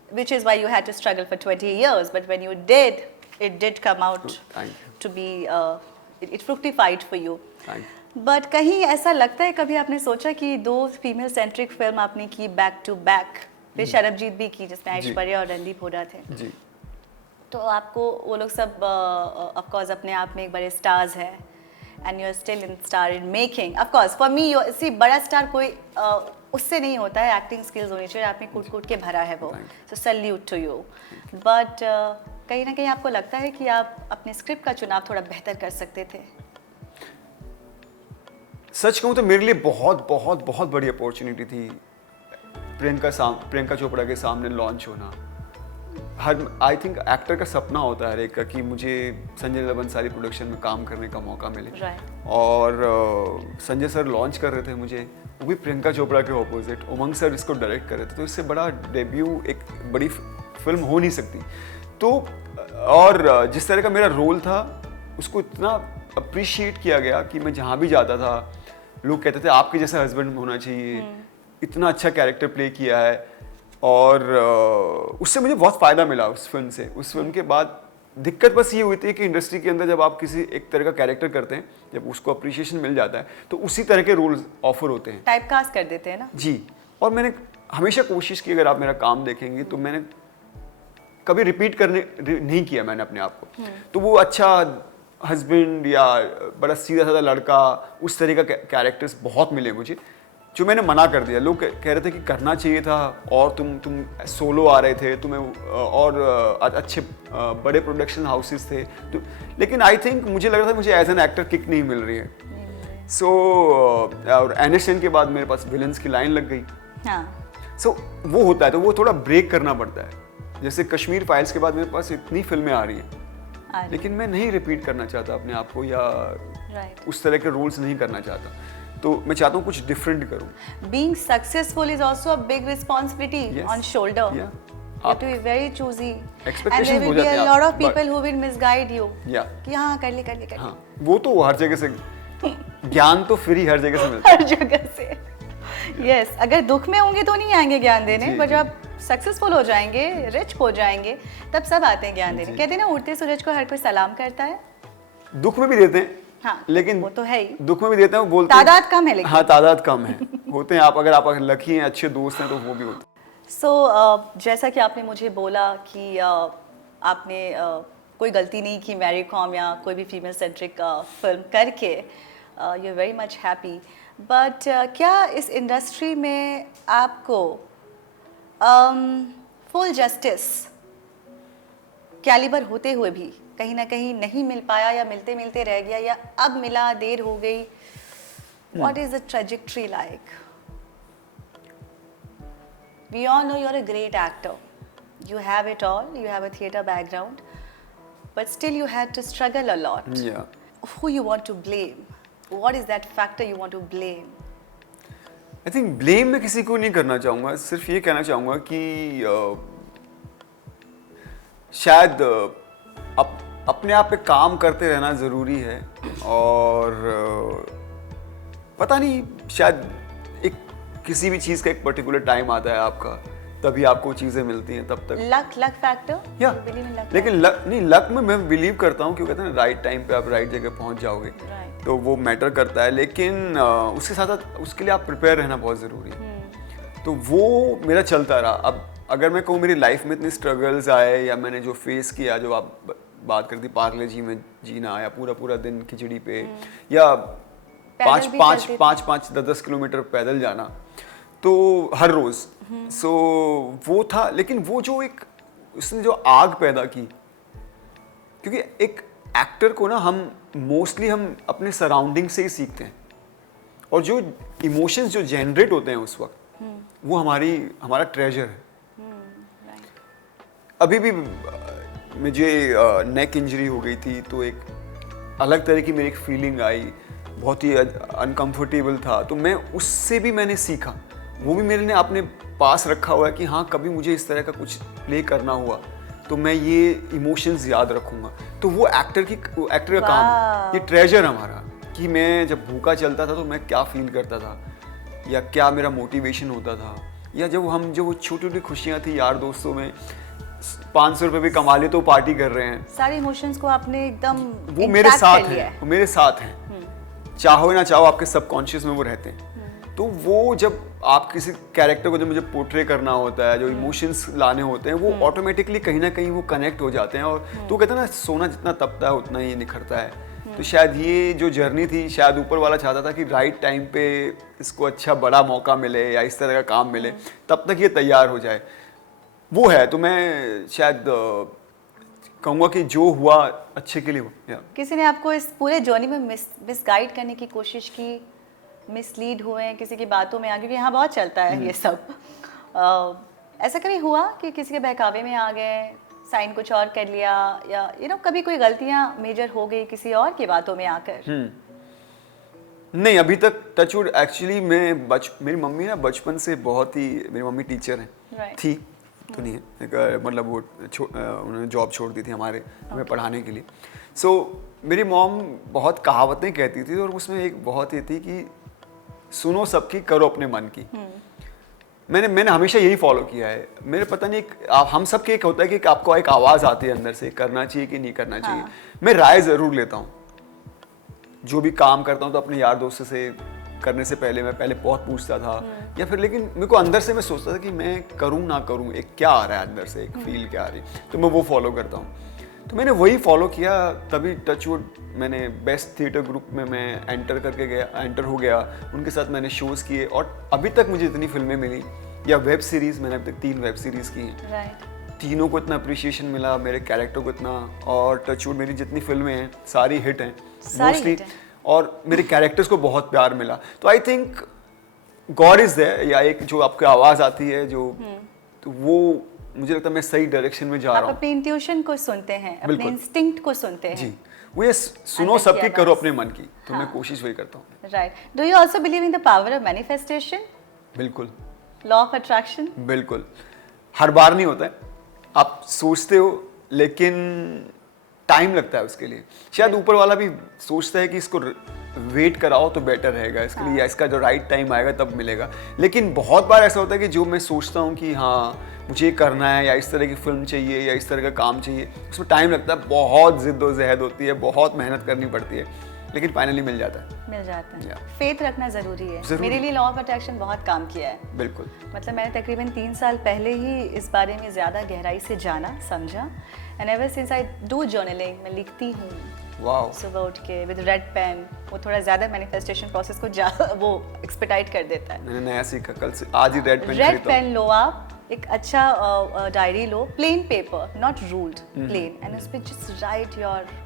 which is why you had to struggle for 20 years, but when you did, it did come out to be it fructified for you. But कहीं ऐसा लगता है कभी आपने सोचा कि 2 female centric film आपने की बैक टू बैक, फिर शरबजीत भी की जिसमें ऐश्वर्या और रणदीप हुड्डा थे जी, तो आपको वो लोग सब ऑफ कोर्स अपने आप में एक बड़े स्टार्स हैं, and you are still in star in making. Of course, for me, see बड़ा स्टार कोई उससे नहीं होता है, एक्टिंग स्किल्स होनी चाहिए, आपने कूट के भरा है वो, so salute to you. But कहीं ना कहीं आपको लगता है कि आप अपने स्क्रिप्ट का चुनाव थोड़ा बेहतर कर सकते थे? सच कहूँ तो मेरे लिए बहुत बहुत बहुत बड़ी अपॉर्चुनिटी थी प्रियंका चोपड़ा के सामने लॉन्च होना। आई थिंक एक्टर का सपना होता है हर एक का कि मुझे संजय लीला बंसाली प्रोडक्शन में काम करने का मौका मिले, और संजय सर लॉन्च कर रहे थे मुझे, वो भी प्रियंका चोपड़ा के ऑपोजिट, उमंग सर इसको डायरेक्ट कर रहे थे, तो इससे बड़ा डेब्यू एक बड़ी फिल्म हो नहीं सकती। तो और जिस तरह का मेरा रोल था उसको इतना अप्रिशिएट किया गया कि मैं जहाँ भी जाता था लोग कहते थे आपके जैसा हस्बैंड होना चाहिए, इतना अच्छा कैरेक्टर प्ले किया है और उससे मुझे बहुत फ़ायदा मिला उस फिल्म से। उस फिल्म के बाद दिक्कत बस ये हुई थी कि इंडस्ट्री के अंदर जब आप किसी एक तरह का कैरेक्टर करते हैं, जब उसको अप्रिशिएशन मिल जाता है तो उसी तरह के रोल्स ऑफर होते हैं, टाइप कास्ट कर देते हैं ना। जी। और मैंने हमेशा कोशिश की, अगर आप मेरा काम देखेंगे तो मैंने कभी रिपीट करने नहीं किया मैंने अपने आप को। तो वो अच्छा हस्बैंड या बड़ा सीधा साधा लड़का, उस तरह का कैरेक्टर्स बहुत मिले मुझे, जो मैंने मना कर दिया। लोग कह रहे थे कि करना चाहिए था, और तुम सोलो आ रहे थे, तुम्हें और अच्छे बड़े प्रोडक्शन हाउसेस थे तो, लेकिन आई थिंक मुझे लग रहा था मुझे एज एन एक्टर किक नहीं मिल रही है। सो और NSN के बाद मेरे पास विलन्स की लाइन लग गई। हाँ। सो वो होता है, तो वो थोड़ा ब्रेक करना पड़ता है। जैसे कश्मीर फाइल्स के बाद मेरे पास इतनी फिल्में आ रही हैं, लेकिन मैं नहीं रिपीट करना चाहता अपने आप को, या उस तरह के रोल्स नहीं करना चाहता। तो मैं चाहता हूँ कुछ डिफरेंट करूँ। Being successful is also a big responsibility on shoulder. Yeah. You have to be very choosy. And Expectations there हो will be जाते a हैं lot आप, of people who will misguide you. Yeah. कि हाँ कर ले। हाँ, वो तो हर जगह से ज्ञान तो फ्री हर जगह से मिलता है। हर जगह से। Yes, अगर दुख में होंगे तो नहीं आएंगे ज्ञान देने, पर जब आप सक्सेसफुल हो जाएंगे, रिच हो जाएंगे, तब सब आते हैं ज्ञान देने। कहते हैं ना, उड़ते सूरज को हर कोई सलाम करता है। दुख में भी देते हैं, हाँ, लेकिन वो तो है ही। दुख में भी देते हैं, वो बोलते हैं तादाद कम है, लेकिन हाँ तादाद कम है। होते हैं, आप अगर लकी हैं, अच्छे दोस्त हैं, तो वो भी होते हैं। सो जैसा कि आपने मुझे बोला कि आपने कोई गलती नहीं की मैरी कॉम या कोई भी फीमेल सेंट्रिक फिल्म करके, you are very much happy, but क्या इस इंडस्ट्री में आपको फुल जस्टिस कैलिबर होते हुए भी कहीं ना कहीं नहीं मिल पाया, या मिलते मिलते रह गया, या अब मिला, देर हो गई? What is the trajectory like? We all know you're a great actor. You have it all. You have a theatre background. But still you had to struggle a lot. Yeah. Who you want to blame? What is that factor you want to blame? I think blame मैं किसी को नहीं करना चाहूँगा, सिर्फ ये कहना चाहूँगा कि शायद अपने आप पे काम करते रहना ज़रूरी है, और पता नहीं, शायद एक किसी भी चीज़ का एक पर्टिकुलर टाइम आता है आपका, तभी आपको चीज़ें मिलती हैं, तब तक लक फैक्टर? या लेकिन लक में मैं बिलीव करता हूँ, क्योंकि कहते हैं राइट टाइम पे आप राइट जगह पहुँच जाओगे, तो वो मैटर करता है। लेकिन उसके साथ साथ उसके लिए आप प्रिपेयर रहना बहुत ज़रूरी है। तो वो मेरा चलता रहा। अब अगर मैं कहूँ मेरी लाइफ में इतने स्ट्रगल्स आए, या मैंने जो फेस किया, जो आप बात करती पार्ले जी में जीना, या पूरा दिन खिचड़ी पे, या 5-10 किलोमीटर पैदल जाना, तो हर रोज़, सो वो था। लेकिन वो जो एक उसने जो आग पैदा की, क्योंकि एक एक्टर को ना हम मोस्टली हम अपने सराउंडिंग से ही सीखते हैं, और जो इमोशंस जो जनरेट होते हैं उस वक्त, वो हमारा ट्रेजर है। अभी भी मुझे नेक इंजरी हो गई थी, तो एक अलग तरह की मेरी एक फीलिंग आई, बहुत ही अनकंफर्टेबल था, तो मैं उससे भी मैंने सीखा। वो भी मैंने अपने पास रखा हुआ है कि हाँ, कभी मुझे इस तरह का कुछ प्ले करना हुआ तो मैं ये इमोशंस याद रखूंगा। तो वो एक्टर का काम है, ये ट्रेजर हमारा, कि मैं जब भूखा चलता था तो मैं क्या फील करता था, या क्या मेरा मोटिवेशन होता था, या जब वो छोटी छोटी खुशियाँ थी यार दोस्तों में, 500 रुपये भी कमा लिए तो पार्टी कर रहे हैं, सारे इमोशंस को आपने एकदम वो मेरे साथ हैं, चाहो ना चाहो आपके सबकॉन्शियस में वो रहते हैं। तो वो जब आप किसी कैरेक्टर को जब मुझे पोर्ट्रे करना होता है, जो इमोशंस लाने होते हैं, वो ऑटोमेटिकली कहीं ना कहीं वो कनेक्ट हो जाते हैं। और तो कहते हैं ना, सोना जितना तपता है उतना ही निखरता है। तो शायद ये जो जर्नी थी, शायद ऊपर वाला चाहता था कि राइट टाइम पे इसको अच्छा बड़ा मौका मिले, या इस तरह का काम मिले, तब तक ये तैयार हो जाए, वो है। तो मैं शायद कहूँगा कि जो हुआ अच्छे के लिए हुआ। किसी ने आपको इस पूरे जर्नी में मिसगाइड करने की कोशिश की, मिसलीड हुए किसी की बातों में, क्योंकि यहाँ बहुत चलता है ये सब, ऐसा कभी हुआ कि किसी के बहकावे में आ गए, साइन कुछ और कर लिया, या कभी कोई गलतियाँ मेजर हो गई किसी और की बातों में आकर? नहीं, अभी तक टचवुड। एक्चुअली मेरी मम्मी ना बचपन से बहुत ही, मेरी मम्मी टीचर हैं, थी तो नहीं है, मतलब वो उन्होंने जॉब छोड़ दी थी हमें पढ़ाने के लिए। सो मेरी मॉम बहुत कहावतें कहती थी, और उसमें एक बहुत ये थी कि सुनो सबकी, करो अपने मन की। मैंने हमेशा यही फॉलो किया है। मेरे पता नहीं हम सब के एक होता है कि आपको एक आवाज़ आती है अंदर से, करना चाहिए कि नहीं करना चाहिए। मैं राय ज़रूर लेता हूँ, जो भी काम करता हूँ तो अपने यार दोस्तों से करने से पहले मैं पहले बहुत पूछता था, या फिर लेकिन मेरे को अंदर से मैं सोचता था कि मैं करूँ ना करूँ, एक क्या आ रहा है अंदर से, एक फील क्या आ रही है, तो मैं वो फॉलो करता हूँ। तो मैंने वही फॉलो किया, तभी टचवुड मैंने बेस्ट थिएटर ग्रुप में मैं एंटर हो गया। उनके साथ मैंने शोज़ किए और अभी तक मुझे इतनी फिल्में मिली, या वेब सीरीज़, मैंने अब तक 3 वेब सीरीज़ की हैं। तीनों को इतना अप्रिशिएशन मिला, मेरे कैरेक्टर को इतना, और टचवुड मेरी जितनी फिल्में हैं सारी हिट हैं मोस्टली, और मेरे कैरेक्टर्स को बहुत प्यार मिला। तो I think God is there, yeah एक जो आपकी आवाज़ आती है जो, तो वो मुझे लगता है मैं सही डायरेक्शन में जा रहा हूँ। आप अपने इंट्यूशन को सुनते हैं, अपने इंस्टिंक्ट को सुनते हैं। जी, वो ये सुनो सबकी, करो अपने मन की, तो मैं कोशिश वही करता हूँ। Right. Do you also believe in the power of manifestation? बिल्कुल। Law of attraction? बिल्कुल। हर बार नहीं होता है, आप सोचते हो लेकिन टाइम लगता है उसके लिए। शायद ऊपर वाला भी सोचता है कि इसको वेट कराओ तो बेटर रहेगा इसके लिए, या इसका जो राइट टाइम आएगा तब मिलेगा। लेकिन बहुत बार ऐसा होता है कि जो मैं सोचता हूँ कि हाँ मुझे करना है, या इस तरह की फिल्म चाहिए, या इस तरह का काम चाहिए, उसमें टाइम लगता है, बहुत जिद्दोजहद होती है, बहुत मेहनत करनी पड़ती है, लेकिन फाइनली मिल जाता है। फेथ रखना जरूरी है। मेरे लिए लॉ ऑफ अट्रैक्शन बहुत काम किया है। बिल्कुल। मतलब मैंने तकरीबन 3 साल पहले ही इस बारे में ज़्यादा गहराई से जाना, समझा, and ever since I do journaling, मैं लिखती हूँ सुबह उठ के विद रेड पेन। वो थोड़ा ज़्यादा मैनिफेस्टेशन प्रोसेस को वो एक्सपेडाइट कर देता है। मैंने नया सीखा, कल से आज ही रेड पेन लो, आप एक अच्छा डायरी लो, plain paper, not ruled, plain, and उस पे just write your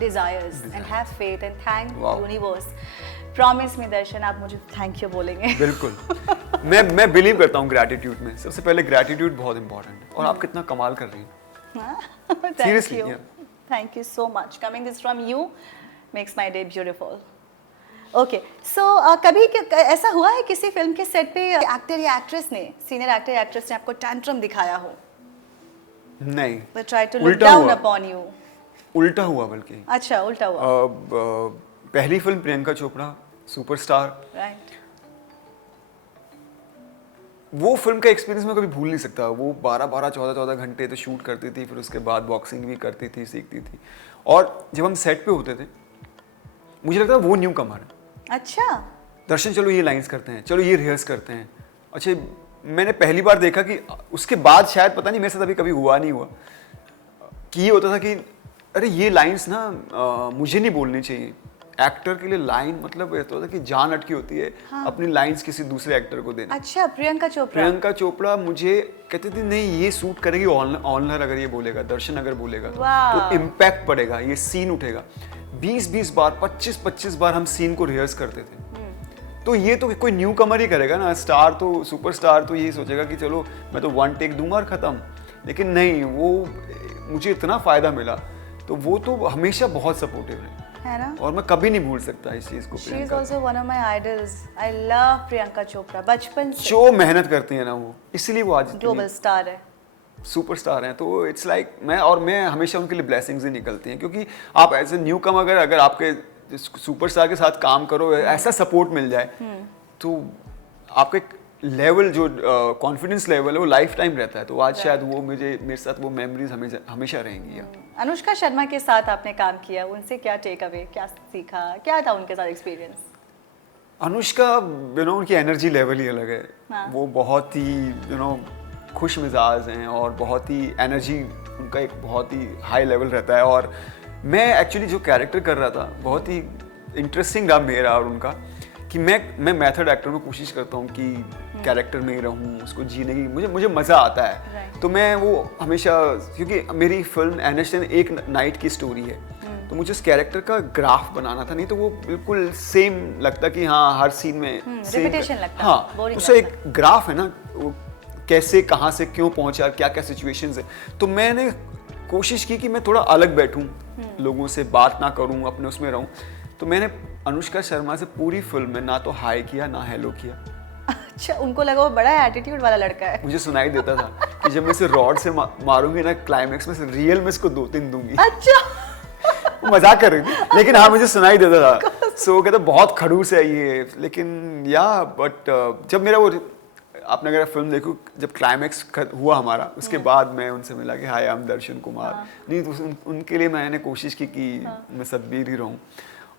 desires and have faith and thank universe. Promise me Darshan, आप मुझे थैंक यू बोलेंगे। बिल्कुल। मैं बिलीव करता हूँ ग्रैटिट्यूड में। सबसे पहले ग्रैटिट्यूड बहुत इंपॉर्टेंट है, और आप कितना कमाल कर रही हैं। Seriously, thank you so much. Coming this from you makes my day beautiful. Okay, so कभी ऐसा हुआ है किसी फिल्म के सेट पे एक्टर या एक्ट्रेस ने, सीनियर एक्टर या एक्ट्रेस ने आपको टैंट्रम दिखाया हो? नहीं। They try to look down upon you. उल्टा हुआ बल्कि। अच्छा, उल्टा हुआ। पहली film Priyanka Chopra, superstar. Right. वो फिल्म का एक्सपीरियंस मैं कभी भूल नहीं सकता। वो 12-12, 14-14 घंटे तो शूट करती थी, फिर उसके बाद बॉक्सिंग भी करती थी, सीखती थी, और जब हम सेट पे होते थे मुझे लगता था वो न्यू कमर है। अच्छा। दर्शन चलो ये लाइंस करते हैं, चलो ये रिहर्स करते हैं। अच्छा, मैंने पहली बार देखा कि उसके बाद शायद पता नहीं मेरे साथ अभी कभी हुआ नहीं हुआ कि ये होता था कि अरे ये लाइंस ना मुझे नहीं बोलनी चाहिए। एक्टर के लिए लाइन मतलब ये होता है कि जान अटकी होती है। हाँ। अपनी लाइंस किसी दूसरे एक्टर को देना। अच्छा, प्रियंका चोपड़ा मुझे कहती थी नहीं ये सूट करेगी ऑनर अगर ये बोलेगा, दर्शन अगर बोलेगा तो इम्पैक्ट पड़ेगा, ये सीन उठेगा। 20-20 बार, 25-25 बार हम सीन को रिहर्स करते थे। तो ये तो कोई न्यू कमर ही करेगा ना। स्टार तो, सुपरस्टार तो यही सोचेगा कि चलो मैं तो 1 टेक दूंगा और खत्म। लेकिन नहीं, वो मुझे इतना फायदा मिला, तो वो तो हमेशा बहुत सपोर्टिव है ना, और मैं कभी नहीं भूल सकता इस चीज को। She is also one of my idols. I love Priyanka Chopra बचपन से। जो मेहनत करती है ना वो, इसलिए वो आज ग्लोबल स्टार है, सुपरस्टार हैं। तो इट्स लाइक मैं हमेशा उनके लिए ब्लेसिंग्स ही निकलती हैं, क्योंकि आप एज ए न्यू कम अगर आपके सुपरस्टार के साथ काम करो, ऐसा सपोर्ट मिल जाए, तो आपका लेवल जो कॉन्फिडेंस लेवल है वो लाइफ टाइम रहता है। तो आज शायद वो मेरे साथ वो मेमोरीज हमेशा रहेंगी। अनुष्का शर्मा के साथ आपने काम किया, उनसे क्या टेक अवे, क्या सीखा, क्या था उनके साथ एक्सपीरियंस? अनुष्का उनकी एनर्जी लेवल ही अलग है। हाँ। वो बहुत ही खुश मिजाज हैं, और बहुत ही एनर्जी उनका एक बहुत ही हाई लेवल रहता है। और मैं एक्चुअली जो कैरेक्टर कर रहा था बहुत ही इंटरेस्टिंग रहा मेरा और उनका, कि मैं मेथड एक्टर में कोशिश करता हूँ कि कैरेक्टर में ही रहूँ, उसको जीने की मुझे मज़ा आता है। तो मैं वो हमेशा, क्योंकि मेरी फिल्म एनएचएन एक नाइट की स्टोरी है, तो मुझे उस कैरेक्टर का ग्राफ बनाना था, नहीं तो वो बिल्कुल सेम लगता कि हाँ हर सीन में रिपीटेशन लगता। हाँ, उससे एक ग्राफ है ना, वो कैसे कहाँ से क्यों पहुँचा, क्या क्या सिचुएशंस है। तो मैंने कोशिश की कि मैं थोड़ा अलग बैठूँ, लोगों से बात ना करूँ, अपने उसमें रहूँ। तो मैंने अनुष्का शर्मा से पूरी फिल्म में ना तो हाई किया ना हेलो किया। अच्छा, उनको लगा वो बड़ा एटीट्यूड वाला लड़का है। मुझे सुनाई देता था कि जब मैं इसे रॉड से मारूंगी ना क्लाइमेक्स में, से रियल में इसको 2-3 दूंगी। अच्छा। मजाक कर रही थी, लेकिन हाँ मुझे सुनाई देता था। सो कहता बहुत खड़ूस है ये, लेकिन बट जब मेरा वो आपने अगर फिल्म देखो, जब क्लाइमैक्स हुआ हमारा, उसके बाद मैं उनसे मिला कि हाय, आई एम दर्शन कुमार। नहीं तो उनके लिए मैंने कोशिश की कि मैं सदबीर ही रहूं।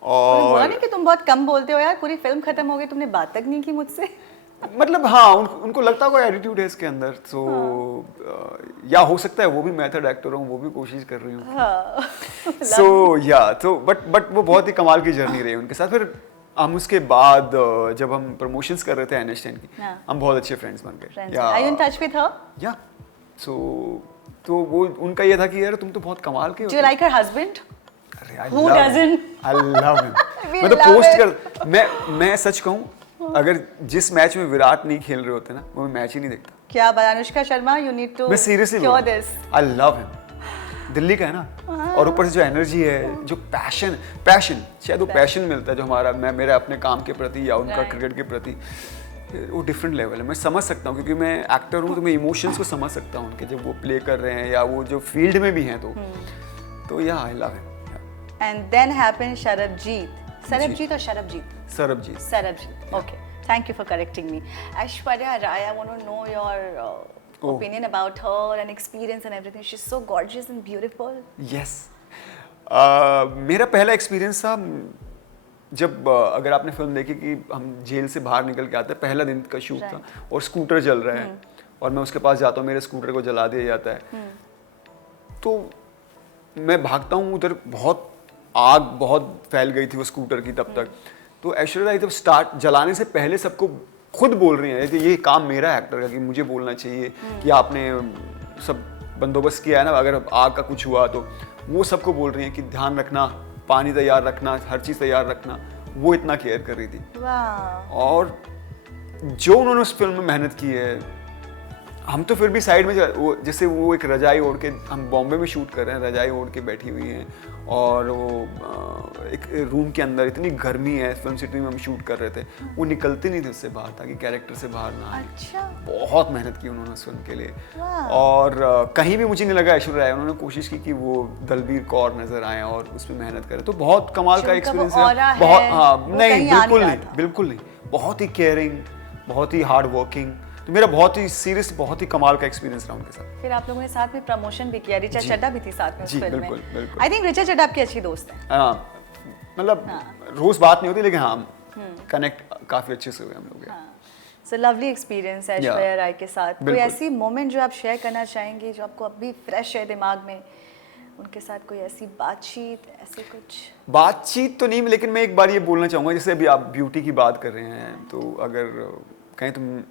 बोला और नहीं कि तुम बहुत कम बोलते हो यार, पूरी फिल्म खत्म हो गई तुमने बात तक नहीं की मुझसे। मतलब हाँ, उनको लगता है कोई एटीट्यूड है इसके अंदर, तो या हो सकता है वो भी मेथड एक्टर हूँ, वो भी कोशिश कर रही हूँ। सो या तो बट वो बहुत ही कमाल की जर्नी रही उनके साथ। फिर हम उसके बाद जब हम प्रमोशंस कर रहे थे NH10 की, हम बहुत अच्छे फ्रेंड्स बन गए। Are you in touch with her? या सो तो वो उनका ये था कि यार तुम तो बहुत कमाल के हो। Do you like her husband? अरे Who doesn't? I love him। We मैं तो love पोस्ट it. कर, मैं सच कहूँ, अगर जिस मैच में विराट नहीं खेल रहे होते ना, वो मैं मैच ही नहीं देखता। क्या बात, Anushka Sharma, you need to मैं seriously cure this. I love him. Delhi का है ना, और ऊपर से जो एनर्जी है, जो पैशन शायद वो पैशन मिलता है जो हमारा, मैं मेरे अपने काम के प्रति या उनका क्रिकेट के प्रति, वो डिफरेंट लेवल है। मैं समझ सकता हूँ क्योंकि मैं एक्टर हूँ, तो मैं इमोशंस को समझ सकता हूँ उनके, जब वो प्ले कर रहे हैं या वो जो फील्ड में भी हैं, तो या I love him. And then happened Sarabjit or Sharabjit? Sarabjit. Okay. Thank you for correcting me. Aishwarya Rai, I want to know your opinion about her and experience and everything. She's so gorgeous and beautiful. Yes. मेरा पहला experience था जब अगर आपने film देखी कि हम jail से बाहर निकल के आते हैं, पहला दिन का शूट था और स्कूटर जल रहा है और मैं उसके पास जाता हूँ, मेरे स्कूटर को जला दिया जाता है। तो मैं भागता हूँ उधर, आग बहुत फैल गई थी वो स्कूटर की तब तक। तो ऐश्वर्या राय जब स्टार्ट जलाने से पहले सबको खुद बोल रही है कि ये काम मेरा एक्टर का, कि मुझे बोलना चाहिए कि आपने सब बंदोबस्त किया है ना, अगर आग का कुछ हुआ तो वो सबको बोल रही है कि ध्यान रखना, पानी तैयार रखना, हर चीज़ तैयार रखना। वो इतना केयर कर रही थी। और जो उन्होंने उस फिल्म में मेहनत की है, हम तो फिर भी साइड में, जैसे वो एक रजाई ओढ़ के, हम बॉम्बे में शूट कर रहे हैं, रजाई ओढ़ के बैठी हुई हैं और वो एक रूम के अंदर इतनी गर्मी है, फिल्म सिटी में हम शूट कर रहे थे, वो निकलती नहीं थी उससे बाहर ताकि कैरेक्टर से बाहर ना आए। अच्छा। बहुत मेहनत की उन्होंने उस फिल्म के लिए। और कहीं भी मुझे नहीं लगा ऐश्वर्या राय, उन्होंने कोशिश की कि वो दलबीर कौर नजर आए और उसमें मेहनत करें। तो बहुत कमाल का एक्सपीरियंस है। बहुत, हाँ, नहीं बिल्कुल नहीं, बहुत ही केयरिंग, बहुत ही हार्ड वर्किंग। तो मेरा बहुत ही सीरियस, बहुत ही कमाल का एक्सपीरियंस रहा उनके साथ। फिर आप लोगों ने साथ में प्रमोशन भी किया, रिचा चड्ढा भी थी साथ में उस फिल्म में। बिल्कुल। आई थिंक रिचा चड्ढा आपकी अच्छी दोस्त है। हाँ, मतलब रोज बात नहीं होती, लेकिन हाँ, कनेक्ट काफी अच्छे से हुए हम लोग। सो लवली एक्सपीरियंस है ऐश्वर्या राय के साथ। कोई ऐसी मोमेंट जो आप शेयर करना चाहेंगे, जो आपको अभी फ्रेश है दिमाग में, उनके साथ कोई ऐसी बातचीत, ऐसे कुछ? बातचीत तो नहीं, लेकिन मैं एक बार ये बोलना चाहूँगा, जैसे अभी आप ब्यूटी की बात कर रहे हैं, तो अगर कहीं तुम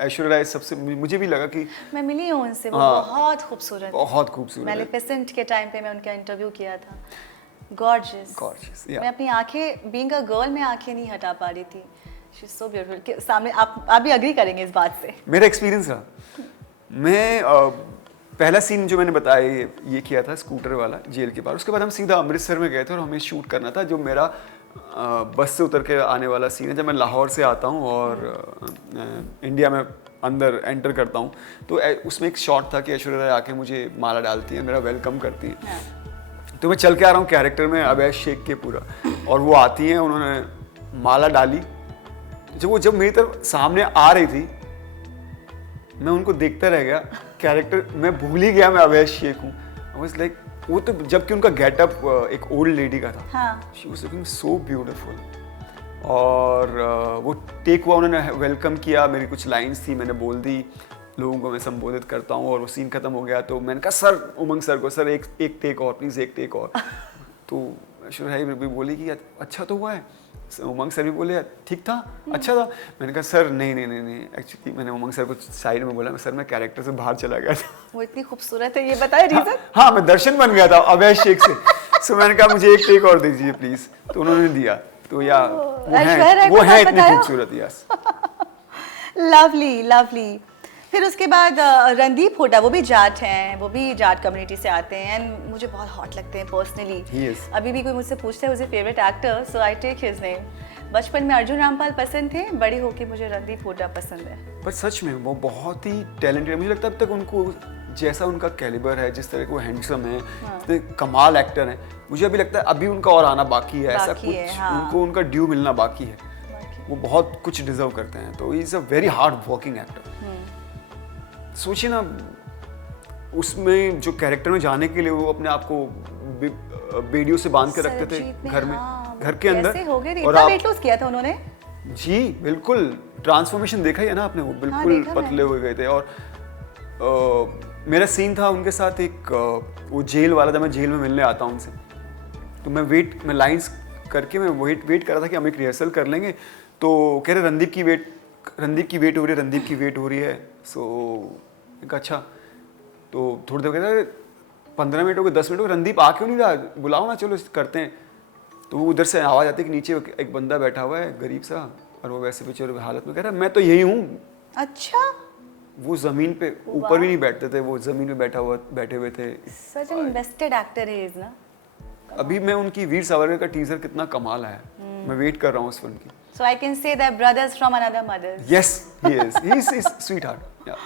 ऐश्वर्या राय सबसे, मुझे भी लगा कि मैं मिली हूँ उनसे, वो बहुत खूबसूरत, बहुत खूबसूरत। मैलिफिसेंट के टाइम पे मैं उनका इंटरव्यू किया था। गॉर्जियस। मैं अपनी आंखें, बीइंग अ गर्ल, मैं आंखें नहीं हटा पा रही थी। She is so beautiful. सामने आप भी एग्री करेंगे इस बात से। मेरा एक्सपीरियंस रहा, मैं पहला सीन जो मैंने बताया ये किया था स्कूटर वाला जेल के बाहर। उसके बाद हम सीधा अमृतसर में गए थे और हमें शूट करना था जो मेरा बस से उतर के आने वाला सीन है। जब मैं लाहौर से आता हूँ और इंडिया में अंदर एंटर करता हूँ, तो उसमें एक शॉट था कि ऐश्वर्या राय आके मुझे माला डालती है, मेरा वेलकम करती है। तो मैं चल के आ रहा हूँ कैरेक्टर में अवैश शेख के पूरा, और वो आती हैं, उन्होंने माला डाली। जब मेरी तरफ सामने आ रही थी, मैं उनको देखता रह गया। कैरेक्टर मैं भूल ही गया मैं अवैश शेख हूँ। आई वाज लाइक, वो तो जबकि उनका गेटअप एक ओल्ड लेडी का था। She was looking so beautiful. और वो टेक हुआ, उन्होंने वेलकम किया, मेरी कुछ लाइंस थी मैंने बोल दी, लोगों को मैं संबोधित करता हूँ, और वो सीन खत्म हो गया। तो मैंने कहा सर, उमंग सर को, सर एक टेक और प्लीज़, एक टेक और। तो ऐश्वर्या राय भी बोली कि अच्छा तो हुआ है। उमंग सर भी बोले ठीक था, अच्छा था। मैंने कहा सर नहीं, एक्चुअली मैंने उमंग सर को साइड में बोला, सर मैं कैरेक्टर से बाहर चला गया था। वो इतनी खूबसूरत है, ये बताए रीजन? हाँ, मैं दर्शन बन गया था अवैश शेख से। सो मैंने कहा मुझे एक टेक और दीजिए प्लीज, तो उन्होंने दिया। तो या वो है इतनी खूबसूरत। Yes, lovely. फिर उसके बाद रणदीप हुड्डा, वो भी जाट हैं, वो भी जाट कम्युनिटी से आते हैं, एंड मुझे बहुत हॉट लगते हैं पर्सनली। अभी भी कोई मुझसे पूछता है मुझे favourite actor, so I take his name. बचपन में अर्जुन रामपाल पसंद थे, बड़ी होके मुझे रणदीप हुड्डा पसंद है। पर सच में वो बहुत ही टैलेंटेड है। मुझे लगता है अब तक उनको जैसा उनका कैलिबर है, जिस तरह के वो हैंडसम है, इतने कमाल एक्टर हैं, मुझे अभी लगता है अभी उनका और आना बाकी है। ऐसा कुछ उनको उनका ड्यू मिलना बाकी है। वो बहुत कुछ डिजर्व करते हैं, तो he is a very hard working actor. सोचिए ना, उसमें जो कैरेक्टर में जाने के लिए वो अपने आप को बेड़ियों से बांध के रखते थे सरबजीत ने, घर में, हाँ, घर के अंदर। कैसे हो गए थे? और इतना आप, वेट लॉस किया था उन्होंने? जी बिल्कुल, ट्रांसफॉर्मेशन देखा ही है ना आपने, वो बिल्कुल देखा पतले हो गए थे। और मेरा सीन था उनके साथ एक, वो जेल वाला, जब मैं जेल में मिलने आता हूँ उनसे, तो मैं लाइंस करके मैं वेट कर रहा था कि हम एक रिहर्सल कर लेंगे। तो कह रहे रणदीप की वेट हो रही है, रणदीप की वेट हो रही है। सो एक अच्छा, तो थोड़ी देर कहता है 15 मिनट हो गए, 10 मिनट हो गए, रणदीप आ क्यों नहीं रहा, बुलाओ ना, चलो करते हैं। तो वो उधर से आवाज़ आती है कि नीचे एक बंदा बैठा हुआ है गरीब सा, और वो वैसे बेचारे हालत में, कह रहा है मैं तो यही हूँ। अच्छा, वो ज़मीन पे ऊपर भी नहीं बैठते थे, वो ज़मीन पे बैठे हुए थे। Such an invested actor he is ना। अभी मैं उनकी वीर सावरकर का टीजर कितना कमाल है, मैं वेट कर रहा हूँ उस फिल्म की। So I can say they're brothers from another mother. Yes, he is. He's sweetheart. Yeah.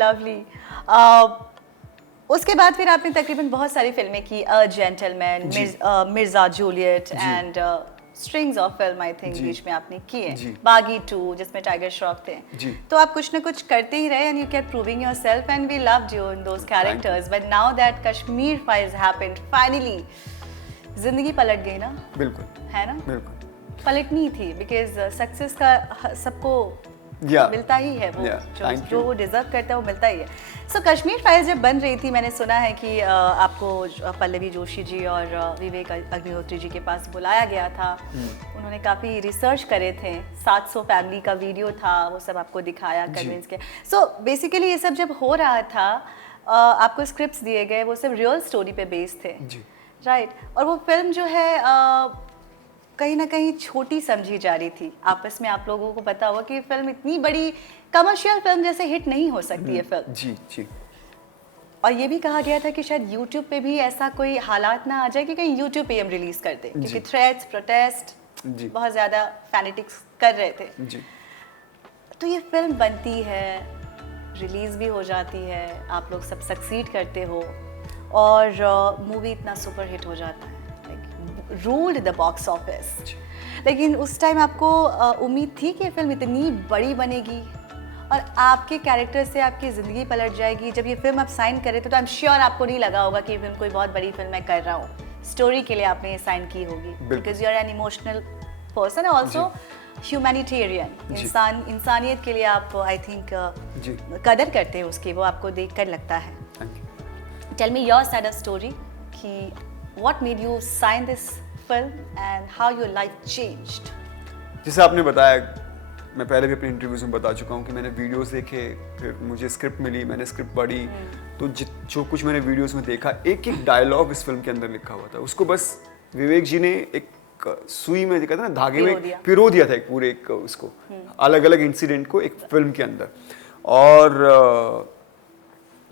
Lovely. उसके बाद फिर आपने तकरीबन बहुत सारी फिल्में की, a gentleman, Mirza Juliet and Strings of film I think बीच में आपने किए, बागी 2 जिसमें टाइगर श्रॉफ थे। तो आप कुछ ना कुछ करते ही रहे and you kept proving yourself and we loved you in those characters, but now that Kashmir files happened, finally जिंदगी पलट गई ना। बिल्कुल, है ना, बिल्कुल पलटनी थी, बिकॉज सक्सेस का सबको मिलता ही है, वो जो वो डिजर्व करता है वो मिलता ही है। सो कश्मीर फाइल्स जब बन रही थी, मैंने सुना है कि आपको पल्लवी जोशी जी और विवेक अग्निहोत्री जी के पास बुलाया गया था, उन्होंने काफ़ी रिसर्च करे थे, 700 फैमिली का वीडियो था, वो सब आपको दिखाया, कन्विंस किया। सो बेसिकली ये सब जब हो रहा था, आपको स्क्रिप्ट्स दिए गए, वो सब रियल स्टोरी पे बेस्ड थे, राइट? और वो फिल्म जो है कहीं ना कहीं छोटी समझी जा रही थी, आपस में आप लोगों को पता होगा कि ये फिल्म इतनी बड़ी कमर्शियल फिल्म जैसे हिट नहीं हो सकती है फिल्म। जी जी। और ये भी कहा गया था कि शायद YouTube पे भी ऐसा कोई हालात ना आ जाए कि कहीं YouTube पे हम रिलीज कर दें, क्योंकि थ्रेट्स, प्रोटेस्ट बहुत ज़्यादा फैनेटिक्स कर रहे थे। जी। तो ये फिल्म बनती है, रिलीज भी हो जाती है, आप लोग सब सक्सीड करते हो और मूवी इतना सुपर हिट हो जाता है, रूल्ड द बॉक्स ऑफिस। लेकिन उस टाइम आपको उम्मीद थी कि ये फिल्म इतनी बड़ी बनेगी और आपके कैरेक्टर से आपकी ज़िंदगी पलट जाएगी? जब ये फिल्म आप साइन कर रहे थे तो आई एम श्योर आपको नहीं लगा होगा कि ये फिल्म कोई बहुत बड़ी फिल्म मैं कर रहा हूँ, स्टोरी के लिए आपने ये साइन की होगी, because you are an emotional person, also humanitarian, इंसानियत के लिए आप आई थिंक कदर करते हो उसकी, वो आपको देख कर लगता है। Tell me your side of story कि what made you sign this film and how your life changed? जैसे आपने बताया, मैं पहले भी अपने इंटरव्यूज में बता चुका हूँ कि मैंने वीडियोस देखे, फिर मुझे स्क्रिप्ट मिली, मैंने स्क्रिप्ट पढ़ी, तो जो कुछ मैंने वीडियोस में देखा, एक एक डायलॉग इस फिल्म के अंदर लिखा हुआ था, उसको बस विवेक जी ने एक सुई में, कहते हैं ना, धागे में पिरो दिया था, एक पूरे एक उसको अलग अलग इंसिडेंट को एक फिल्म के अंदर। और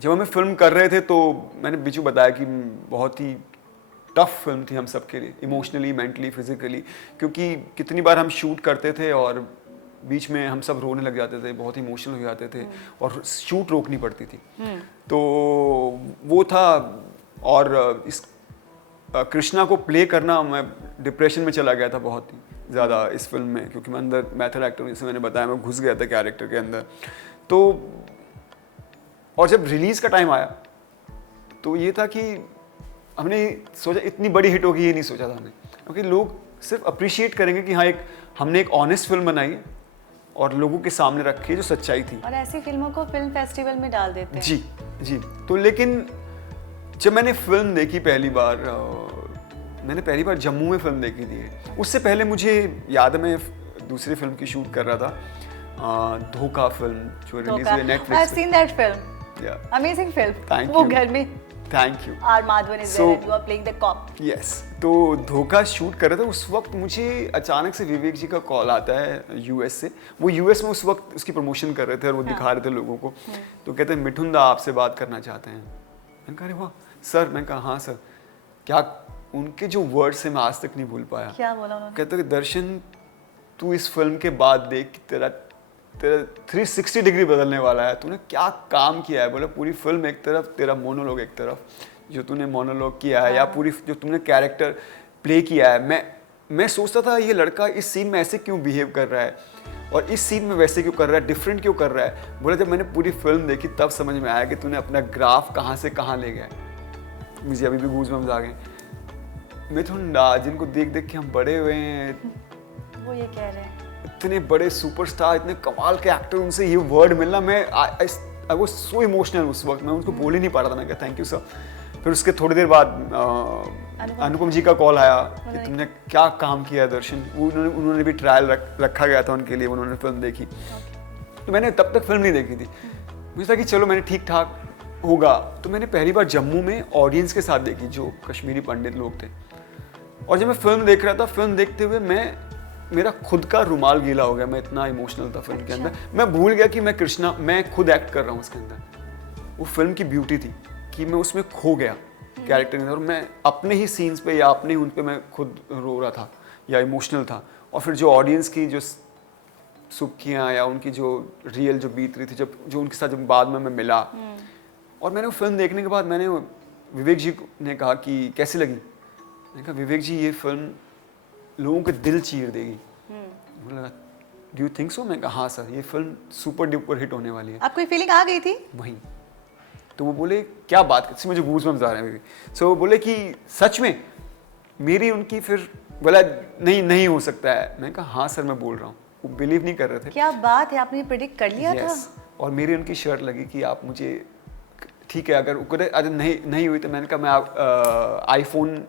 जब हमें फिल्म कर रहे थे तो मैंने बीचू बताया कि बहुत ही टफ फिल्म थी हम सबके लिए, इमोशनली, मेंटली, फिजिकली, क्योंकि कितनी बार हम शूट करते थे और बीच में हम सब रोने लग जाते थे, बहुत इमोशनल हो जाते थे और शूट रोकनी पड़ती थी। तो वो था। और इस कृष्णा को प्ले करना, मैं डिप्रेशन में चला गया था बहुत ही ज़्यादा इस फिल्म में, क्योंकि मैं अंदर मैथड एक्टर, जैसे मैंने बताया, मैं घुस गया था कैरेक्टर के अंदर। तो और जब रिलीज़ का टाइम आया तो ये था कि हमने सोचा इतनी बड़ी हिट होगी, ये नहीं सोचा था हमने, क्योंकि लोग सिर्फ अप्रिशिएट करेंगे कि हाँ, हमने एक ऑनेस्ट फिल्म बनाई है और लोगों के सामने रखी है जो सच्चाई थी। और ऐसी फिल्मों को फिल्म फेस्टिवल में डाल देते हैं। जी जी। तो लेकिन जब मैंने फिल्म देखी पहली बार, मैंने पहली बार जम्मू में फिल्म देखी थी। उससे पहले मुझे याद है, मैं दूसरी फिल्म की शूट कर रहा था, धोखा फिल्म जो रिलीज हुई Netflix. I've seen that film. Yeah. Amazing film. Thank वो you. घर में। Thank you. R Madhavan is there and you are playing the cop. Yes. तो धोखा शूट कर रहे थे, उस वक्त मुझे अचानक से विवेक जी का कॉल आता है यूएस से। वो यूएस में उस वक्त उसकी प्रमोशन कर रहे थे और वो दिखा रहे थे लोगों को। तो कहते हैं मिठुन दा आपसे बात करना चाहते हैं। मैंने कहा अरे वाह सर। मैंने कहा हाँ सर। क्या उनके जो वर्ड्स हैं मैं आज तक नहीं भूल पाया। क्या बोला उन्होंने? कहते हैं दर्शन तू इस फिल्म के बाद देख तेरा 360 डिग्री बदलने वाला है, तूने क्या काम किया है। बोला पूरी फिल्म एक तरफ, तेरा मोनोलॉग एक तरफ, जो तूने मोनोलॉग किया है या पूरी जो तुमने कैरेक्टर प्ले किया है, मैं मैं सोचता था ये लड़का इस सीन में ऐसे क्यों बिहेव कर रहा है और इस सीन में वैसे क्यों कर रहा है, डिफरेंट क्यों कर रहा है। बोला जब मैंने पूरी फिल्म देखी तब समझ में आया कि तूने अपना ग्राफ कहाँ से कहाँ ले गया है। मुझे अभी भी गूज़बम्स आ गए। मिथुन जिनको देख देख के हम बड़े हुए हैं, वो ये कह रहे हैं इतने बड़े सुपरस्टार, इतने कमाल के एक्टर, उनसे ये वर्ड मिलना, मैं आई वाज सो इमोशनल उस वक्त। मैं उनको बोल ही नहीं पा रहा था। मैं कहा थैंक यू सर। फिर उसके थोड़ी देर बाद अनुपम जी का कॉल आया कि तुमने क्या काम किया है दर्शन। उन्होंने भी ट्रायल रखा गया था उनके लिए, उन्होंने फिल्म देखी। तो मैंने तब तक फिल्म नहीं देखी थी। मुझे था कि चलो मैंने ठीक ठाक होगा। तो मैंने पहली बार जम्मू में ऑडियंस के साथ देखी, जो कश्मीरी पंडित लोग थे। और जब मैं फिल्म देख रहा था, फिल्म देखते हुए मेरा खुद का रुमाल गीला हो गया। मैं इतना इमोशनल था फिल्म के अंदर। मैं भूल गया कि मैं कृष्णा, मैं खुद एक्ट कर रहा हूँ उसके अंदर। वो फिल्म की ब्यूटी थी कि मैं उसमें खो गया कैरेक्टर के अंदर, और मैं अपने ही सीन्स पे या अपने ही उन पे मैं खुद रो रहा था या इमोशनल था। और फिर जो ऑडियंस की जो सुखियाँ या उनकी जो रियल जो बीत रही थी, जो उनके साथ जब बाद में मैं मिला, और मैंने वो फिल्म देखने के बाद मैंने विवेक जी ने कहा कि कैसी लगी। मैंने कहा विवेक जी ये फिल्म लोगों के दिल चीर देगी। मुझे लगा डू यू थिंक सो। मैं कहा हाँ सर, ये फिल्म सुपर डुपर हिट होने वाली है। आपको ये फीलिंग आ गई थी? वहीं तो वो बोले क्या बात करते, मुझे गूज़बम्स आ रहे हैं। सो वो बोले कि सच में मेरी उनकी, फिर बोला नहीं हो सकता है। मैंने कहा हाँ सर मैं बोल रहा हूँ। वो बिलीव नहीं कर रहे थे। क्या बात है, आपने प्रेडिक्ट कर लिया था? और मेरी उनकी शर्ट लगी कि आप मुझे, ठीक है अगर नहीं हुई तो मैंने कहा मैं आईफोन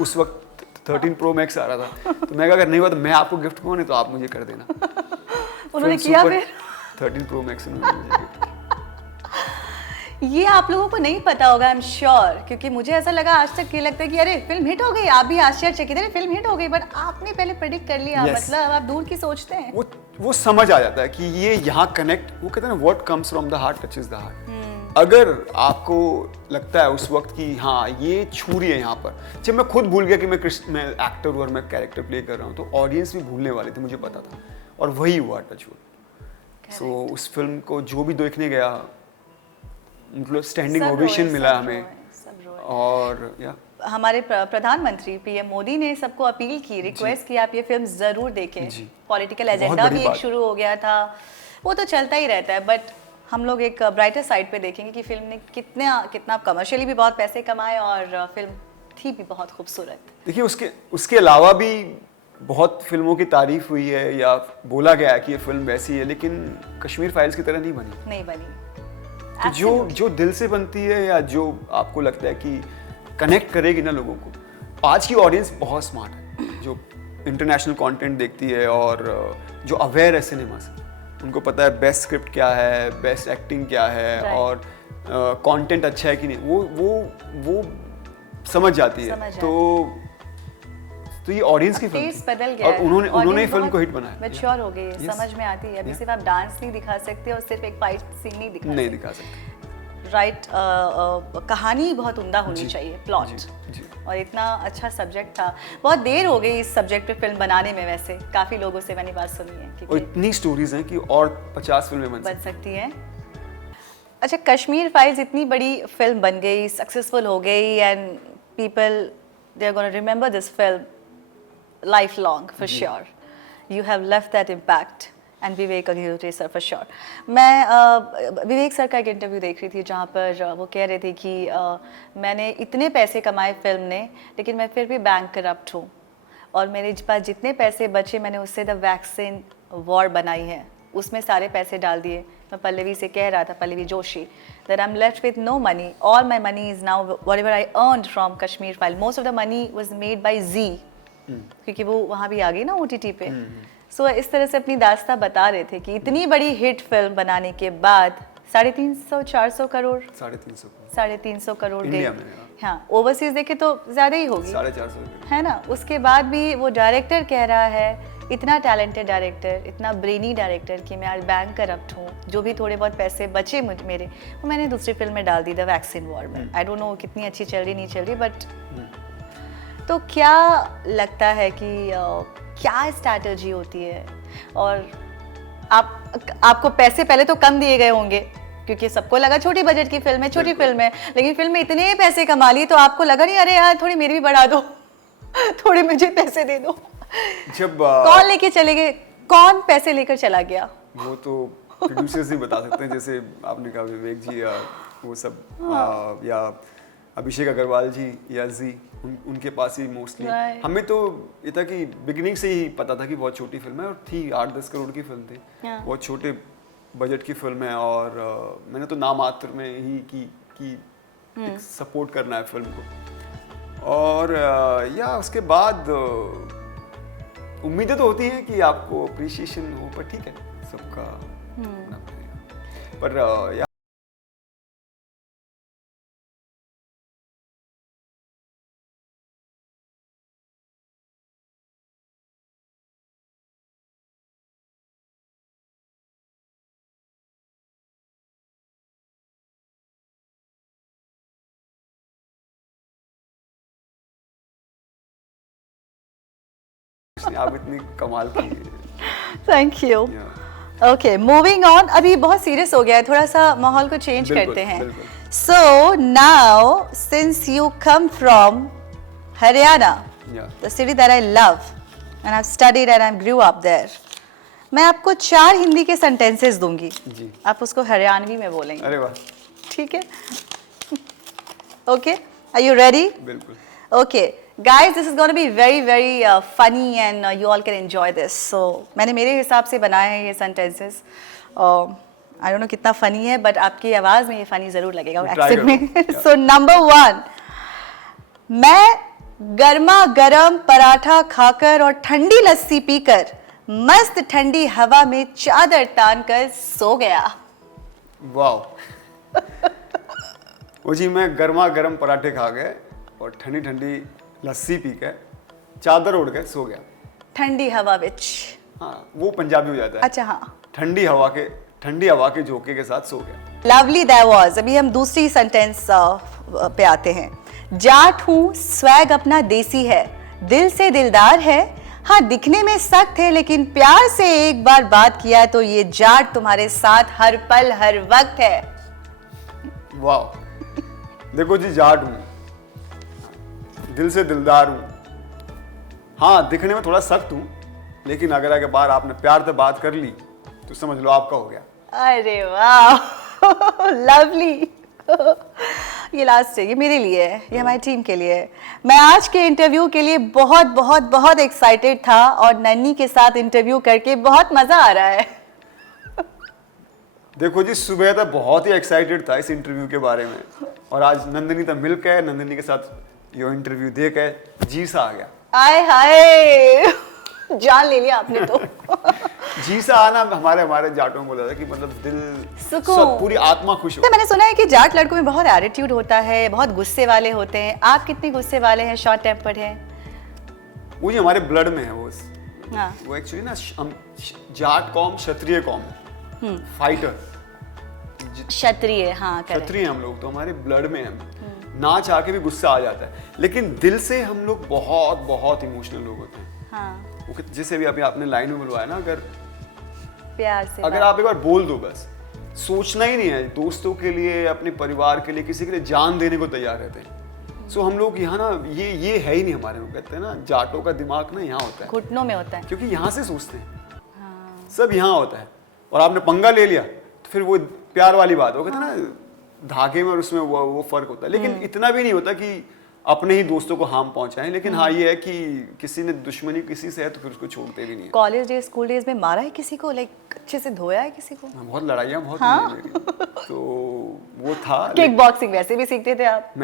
उस वक्त 13 प्रो मैक्स आ रहा था, तो मैं अगर नहीं हुआ तो मैं आपको गिफ्ट करूँ, नहीं तो आप मुझे कर देना। उन्होंने किया फिर 13 प्रो मैक्स उन्होंने मुझे गिफ्ट किया। ये आप लोगों को नहीं पता होगा आई एम श्योर, क्योंकि मुझे ऐसा लगा आज तक ये लगता है कि अरे फिल्म हिट हो गई, आप भी आश्चर्यचकित थे फिल्म हिट हो गई, बट आपने पहले प्रेडिक्ट कर लिया। मतलब आप दूर की सोचते हैं। वो समझ आ जाता है कि ये यहाँ कनेक्ट, वो कहते हैं ना what comes from the heart touches the heart. अगर आपको लगता है उस वक्त कि हाँ ये छू रही है यहाँ पर, जब मैं खुद भूल गया कि मैं एक्टर हूँ और मैं कैरेक्टर प्ले कर रहा हूँ, तो ऑडियंस भी भूलने वाली थी, मुझे पता था। और वही हुआ टचवुड। सो उस फिल्म को जो भी देखने गया, मतलब स्टैंडिंग ओवेशन मिला हमें। और या हमारे प्रधानमंत्री पीएम मोदी ने सबको अपील की, रिक्वेस्ट की आप ये फिल्म जरूर देखें। पॉलिटिकल एजेंडा भी एक शुरू हो गया था, वो तो चलता ही रहता है, बट हम लोग एक ब्राइटर साइड पे देखेंगे कि फिल्म ने कितना कमर्शियली भी बहुत पैसे कमाए और फिल्म थी भी बहुत खूबसूरत। देखिए उसके अलावा भी बहुत फिल्मों की तारीफ हुई है या बोला गया है कि ये फिल्म वैसी है, लेकिन कश्मीर फाइल्स की तरह नहीं बनी। तो जो दिल से बनती है या जो आपको लगता है कि कनेक्ट करेगी ना लोगों को। आज की ऑडियंस बहुत स्मार्ट है, जो इंटरनेशनल कंटेंट देखती है और जो अवेयर है सिनेमा से। उनको पता है बेस्ट स्क्रिप्ट क्या है, बेस्ट एक्टिंग क्या है, और कंटेंट अच्छा है कि नहीं, वो समझ जाती है। तो ये ऑडियंस की फिल्म बदल गया और उन्होंने फिल्म को हिट बनाया, मैच्योर हो गई, समझ में आती है। अभी सिर्फ आप डांस नहीं दिखा सकते और सिर्फ एक फाइट सीन नहीं दिखा सकते। राइट, कहानी बहुत उम्दा होनी चाहिए, प्लॉट। और इतना अच्छा सब्जेक्ट था। बहुत देर हो गई इस सब्जेक्ट पे फिल्म बनाने में, वैसे काफी लोगों से मैंने बात सुनी है और इतनी स्टोरीज हैं कि और 50 फिल्में बन सकती हैं। अच्छा, कश्मीर फाइल्स इतनी बड़ी फिल्म बन गई, सक्सेसफुल हो गई, and people they are gonna remember this film lifelong for sure. You have left that impact and Vivek Agnihotri sir for sure. मैं विवेक सर का एक इंटरव्यू देख रही थी जहाँ पर वो कह रहे थे कि मैंने इतने पैसे कमाए फिल्म ने, लेकिन मैं फिर भी बैंक करप्ट हूँ और मेरे पास जितने पैसे बचे मैंने उससे द वैक्सीन वॉर बनाई है, उसमें सारे पैसे डाल दिए। मैं पल्लवी से कह रहा था, Pallavi Joshi, that I'm left with no money. All my money is now whatever I earned from Kashmir File. Most of the money was made by Zee. क्योंकि वो वहाँ भी आ गई ना OTT पे। सो इस तरह से अपनी दास्ता बता रहे थे कि इतनी बड़ी हिट फिल्म बनाने के बाद 350-400 करोड़ 350 करोड़ गई। हाँ, ओवरसीज देखे तो ज्यादा ही होगी, 450 है ना। उसके बाद भी वो डायरेक्टर कह रहा है, इतना टैलेंटेड डायरेक्टर, इतना ब्रेनी डायरेक्टर, कि मैं आज बैंक करप्ट हूँ, जो भी थोड़े बहुत पैसे बचे मेरे, वो मैंने दूसरी फिल्म में डाल दी, द वैक्सीन वॉर में। आई डोंट नो कितनी अच्छी चल रही नहीं चल रही, बट तो क्या लगता है कि क्या स्ट्रैटेजी होती है? और आपको पैसे पहले तो कम दिए गए होंगे क्योंकि सबको लगा छोटी बजट की फिल्म है, छोटी फिल्म है, लेकिन फिल्म में इतने पैसे कमा लिए तो आपको लगा नहीं अरे यार थोड़ी मेरी भी बढ़ा दो थोड़े मुझे पैसे दे दो? जब कौन लेके चले गए, कौन पैसे लेकर चला गया? वो तो प्रोड्यूसर्स ही बता सकते हैं, जैसे आपने कहा विवेक जी या वो सब या अभिषेक अग्रवाल जी या जी उनके पास ही मोस्टली। Right. हमें तो ये था कि बिगिनिंग से ही पता था कि बहुत छोटी फिल्म है और थी 8-10 करोड़ की फिल्म थी। Yeah. बहुत छोटे बजट की फिल्म है और मैंने तो नाम मात्र में ही कि सपोर्ट करना है फिल्म को। और या उसके बाद उम्मीदें तो होती हैं कि आपको अप्रिसिएशन हो, पर ठीक है सबका अपना अपना। पर या आप इतनी कमाल की थैंक यू। या ओके, मूविंग ऑन। अभी बहुत सीरियस हो गया है, थोड़ा सा माहौल को चेंज बिल्कुल, करते हैं। बिल्कुल। So now since you come from Haryana, या the city that I love and I've studied and I grew up there, मैं आपको 4 हिंदी के सेंटेंसेस दूंगी, जी। आप उसको हरियाणवी में बोलेंगे, अरे वाह, ठीक है? Okay, are you ready? बिल्कुल। Okay, guys, this is going to be very, very funny and you all can enjoy this. So, मैंने मेरे हिसाब से बनाए हैं ये sentences. I don't know कितना funny है, but आपकी आवाज़ में ये funny ज़रूर लगेगा accent में. So, number 1, मैं गर्मा गर्म पराठा खाकर और ठंडी लस्सी पीकर मस्त ठंडी हवा में चादर तान कर सो गया. वाह। वो जी मैं गर्मा गर्म पराठे खा गए और ठंडी ठंडी लस्सी पी के चादर ओढ़ के सो गया। ठंडी हवा विच, हाँ वो पंजाबी हो जाता है। अच्छा हाँ, ठंडी हवा के झोंके के साथ सो गया। Lovely that was. अभी हम दूसरी सेंटेंस पे आते हैं। जाट हूँ, स्वैग अपना देसी है, दिल से दिलदार है, हाँ दिखने में सख्त है लेकिन प्यार से एक बार बात किया तो ये जाट तुम्हारे साथ हर पल हर वक्त है। वाह। देखो जी जाट हूँ, दिल से दिलदार हूँ, हाँ दिखने में थोड़ा सख्त हूँ लेकिन अगर एक बार आपने प्यार से बात कर ली तो समझ लो आपका हो गया। अरे वाह, लवली। ये लास्ट है, ये मेरे लिए है, ये हमारी टीम के लिए है। मैं आज के इंटरव्यू के लिए बहुत बहुत बहुत एक्साइटेड था और नन्ही के साथ इंटरव्यू करके बहुत मजा आ रहा है। देखो जी सुबह तक बहुत ही एक्साइटेड था इस इंटरव्यू के बारे में और आज नंदिनी तक मिल के नंदिनी के साथ ये इंटरव्यू दे के जी सा आ गया। आय हाय, जान ले लिया आपने तो। जी सा आना हमारे जाटों को बोला था कि मतलब दिल सुकून, सब पूरी आत्मा खुश हो। तो मैंने सुना है कि जाट लड़कों में बहुत एटीट्यूड होता है, बहुत गुस्से वाले होते हैं। आप कितने गुस्से वाले हैं, शॉर्ट टेम्पर्ड हैं? वो जी हमारे ब्लड में है वो। हाँ, वो एक्चुअली ना हम जाट कौम क्षत्रिय कौम है, फाइटर क्षत्रिय, हाँ करेक्ट। क्षत्रिय हम लोग तो हमारे ब्लड में है। ना चाह के भी गुस्सा आ जाता है लेकिन दिल से हम लोग बहुत बहुत इमोशनल लोग होते हैं। हाँ, वो जैसे भी अभी आपने लाइन में बुलवाया ना, प्यार से अगर आप एक बार बोल दो बस, सोचना ही नहीं है, दोस्तों के लिए अपने परिवार के लिए किसी के लिए जान देने को तैयार रहते हैं। सो हम लोग यहाँ ना ये है ही नहीं हमारे लोग, कहते हैं ना जाटों का दिमाग ना यहाँ होता है, घुटनों में होता है। क्योंकि यहाँ से सोचते हैं। हाँ, सब यहाँ होता है और आपने पंगा ले लिया तो फिर वो प्यार वाली बात हो, कहते हैं ना धागे में और उसमें वो फर्क होता है। लेकिन इतना भी नहीं होता कि अपने ही दोस्तों को हार्म पहुंचाएं, लेकिन हाँ ये है कि किसी ने दुश्मनी किसी से है तो फिर उसको छोड़ते भी नहीं है। कॉलेज डेज, स्कूल डेज में मारा है किसी को, लाइक अच्छे से धोया है किसी को? बहुत लड़ाइयाँ बहुत हाँ? हुई हैं मेरी। तो वो था। किक बॉक्सिंग वैसे भी सीखते थे आप?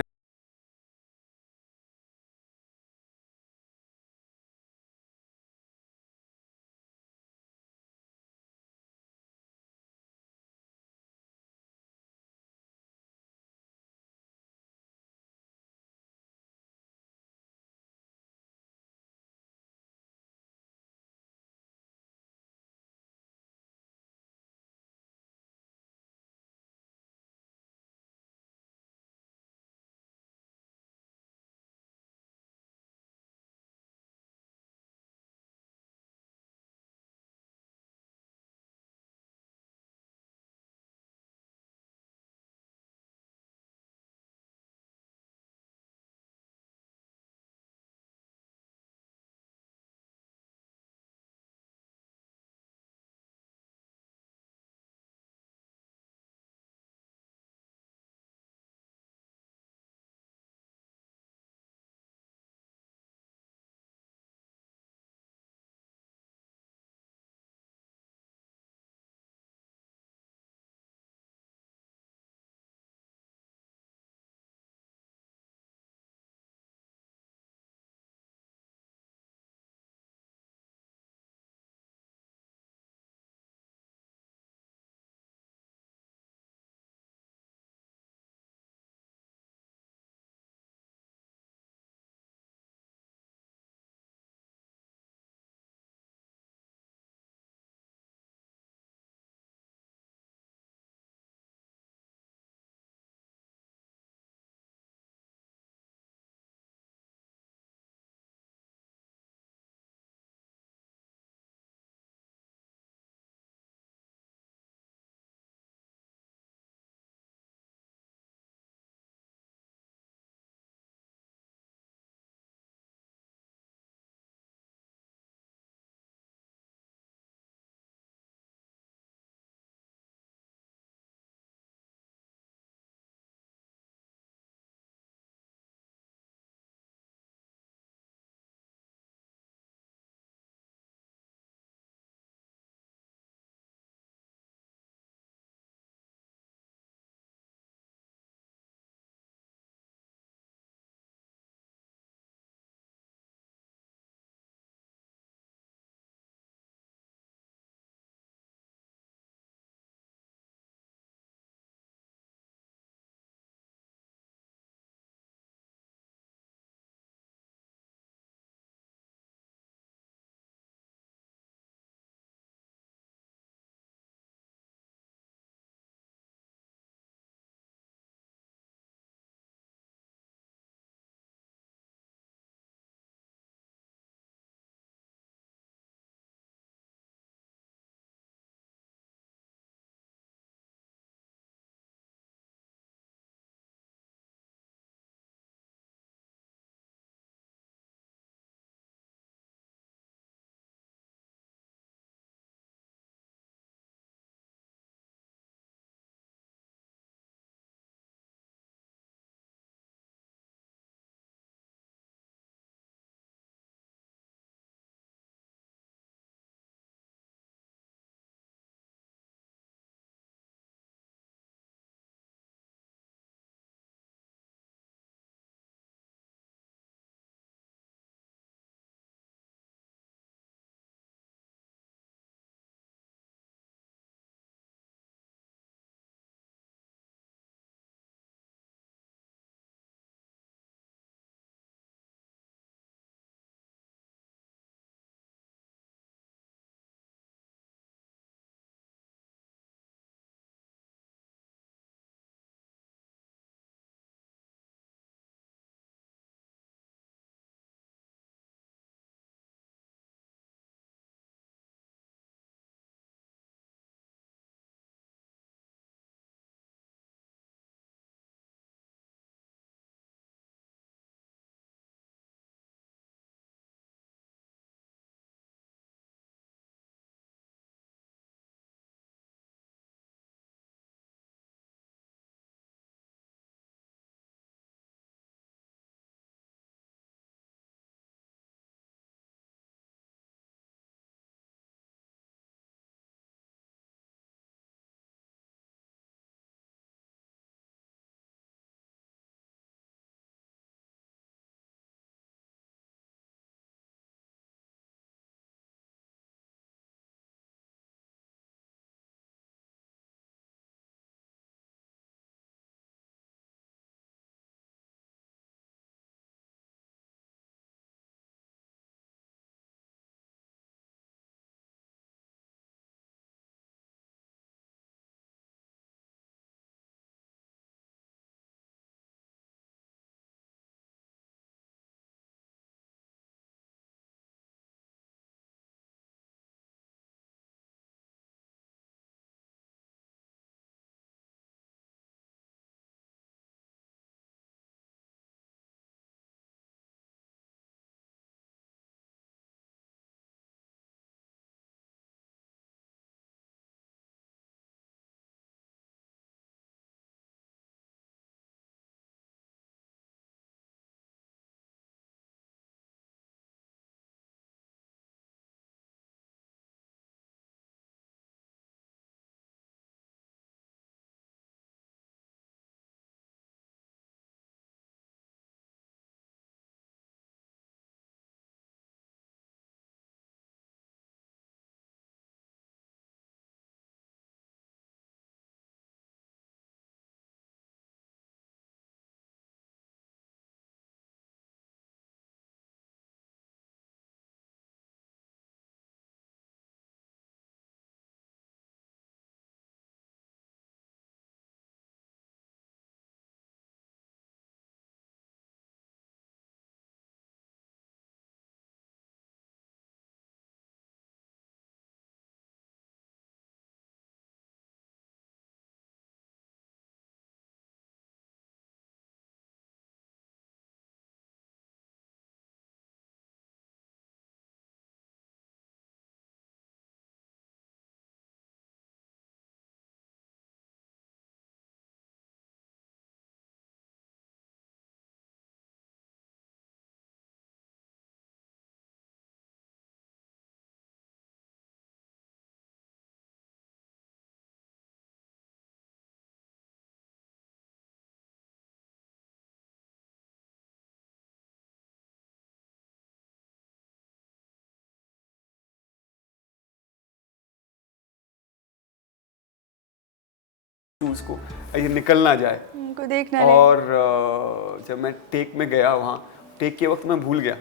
उसको ये निकल ना जाए। कोई देख ना ले। और जब मैं टेक में गया वहाँ, टेक के वक्त मैं भूल गया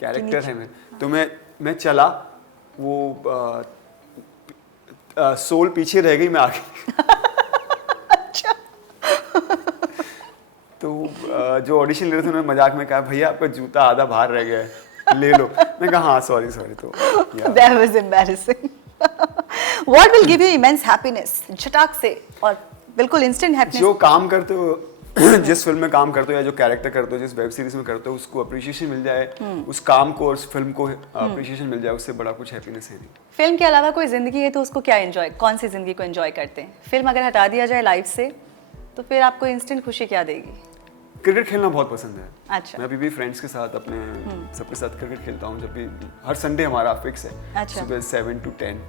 कैरेक्टर है मैं, तो मैं चला, वो सोल पीछे रह गई, मैं आगे। अच्छा। तो जो ऑडिशन ले रहे थे उन्होंने मजाक में कहा, भैया आपका जूता आधा बाहर रह गया है, ले लो। मैं कहा हाँ सॉरी। तो That was embarrassing. What will give you immense happiness? झटाक से और बिल्कुल instant happiness. जो काम करते हो, जिस फिल्म में काम करते हो या जो कैरेक्टर करते हो, जिस वेब सीरीज में करते हो, उसको अप्रिशिएशन मिल जाए, उस काम को और उस फिल्म को अप्रिशिएशन मिल जाए, उससे बड़ा कुछ हैप्पीनेस है नहीं। फिल्म के अलावा कोई जिंदगी है तो उसको क्या एंजॉय, कौन सी जिंदगी को एंजॉय करते हैं? फिल्म अगर हटा दिया जाए लाइफ से तो फिर आपको इंस्टेंट खुशी क्या देगी? क्रिकेट खेलना बहुत पसंद है। अच्छा। मैं अभी भी फ्रेंड्स के साथ अपने सबके साथ क्रिकेट खेलता हूँ, जब भी हर संडे हमारा फिक्स है। अच्छा। सुबह 7 to 10।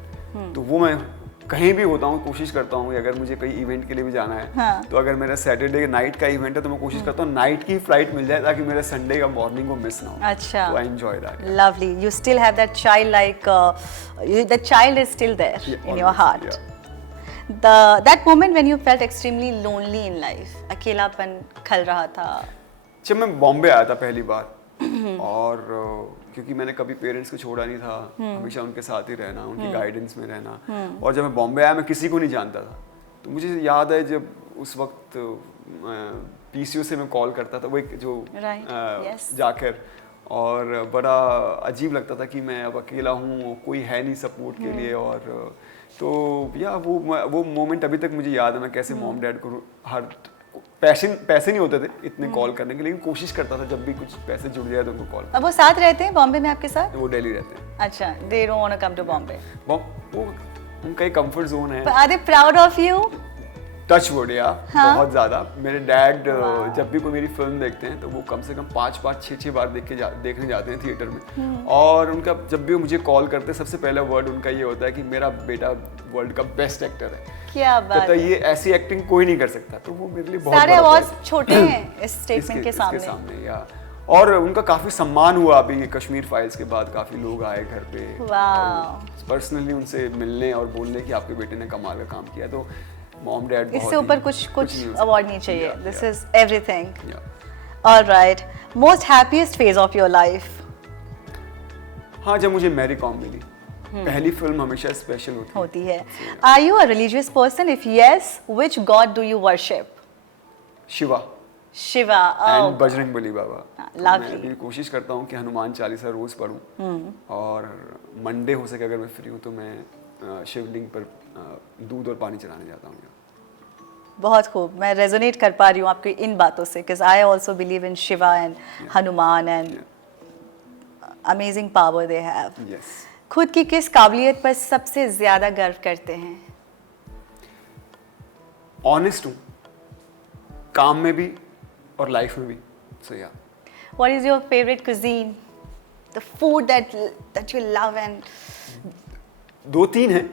तो वो मैं कहीं भी होता हूँ, कोशिश करता हूँ अगर मुझे कहीं इवेंट के लिए भी जाना है, हाँ। तो अगर मेरा सैटरडे नाइट का इवेंट है तो मैं कोशिश करता हूँ नाइट की फ्लाइट मिल जाए ताकि मेरा संडे का मॉर्निंग को मिस ना हो। अच्छा। तो I enjoy that. Lovely. You still have that child like the child is still there in your always, heart. yeah. That moment when you felt extremely lonely in life, अकेलापन खल रहा था. जब मैं बॉम्बे आया था पहली बार, और क्योंकि मैंने कभी पेरेंट्स को छोड़ा नहीं था, हमेशा उनके साथ ही रहना, उनकी गाइडेंस में रहना, और जब मैं बॉम्बे आया मैं किसी को नहीं जानता था। तो मुझे याद है जब उस वक्त पीसीओ से मैं कॉल करता था, वो एक जो Yes. जाकर, और बड़ा अजीब लगता था कि मैं अब अकेला हूँ, कोई है नहीं सपोर्ट के लिए। और तो या वो मोमेंट अभी तक मुझे याद है, मैं कैसे मॉम डैड को हर पैसे नहीं होते थे इतने कॉल करने के, लेकिन कोशिश करता था जब भी कुछ पैसे जुड़ जाए तो उनको कॉल। अब वो साथ रहते हैं बॉम्बे में आपके साथ? वो दिल्ली रहते हैं। अच्छा, they don't want to come to Bombay. वो उनका एक कंफर्ट जोन है। But are they proud of you? Touch wood या हाँ? बहुत ज्यादा। मेरे डैड जब भी कोई मेरी फिल्म देखते हैं तो वो कम से कम 5-5, 6-6 बार देखने जाते हैं थिएटर में। और उनका जब भी मुझे कॉल करते हैं सबसे पहला वर्ड उनका ये होता है कि मेरा बेटा वर्ल्ड का बेस्ट एक्टर है। क्या बात तो है। ये ऐसी एक्टिंग कोई नहीं कर सकता, तो वो मेरे लिए बहुत सारे बड़ा अवार्ड्स प्राइज- छोटे हैं इस स्टेटमेंट के इसके सामने। सामने या। और उनका काफी सम्मान हुआ अभी कश्मीर फाइल्स के बाद, काफी लोग आए घर पे वाह। पर्सनली उनसे मिलने और बोलने कि आपके बेटे ने कमाल का काम किया। तो मॉम डैड इससे ऊपर कुछ अवार्ड नहीं चाहिए। This is everything. Yeah. Alright, most happiest phase of your life? हाँ, जब मुझे मैरी कॉम मिली, पहली फिल्म हमेशा स्पेशल होती है। Are you a religious person? If yes, which god do you worship? Shiva Shiva and Bajrangbali बाबा। तो lovely. मैं भी कोशिश करता हूँ कि हनुमान चालीसा रोज पढूं, और मंडे हो सके अगर मैं फ्री हूँ तो मैं शिवलिंग पर दूध और पानी चढ़ाने जाता हूँ। बहुत खूब, मैं रेजोनेट कर पा रही हूँ आपकी इन बातों से, because I also believe in Shiva and Hanuman and amazing power they have. Yes. खुद की किस काबिलियत पर सबसे ज्यादा गर्व करते हैं? ऑनेस्ट हूँ, काम में भी और लाइफ में भी। सो या। What is your favorite cuisine? The food that you love and 2-3 हैं।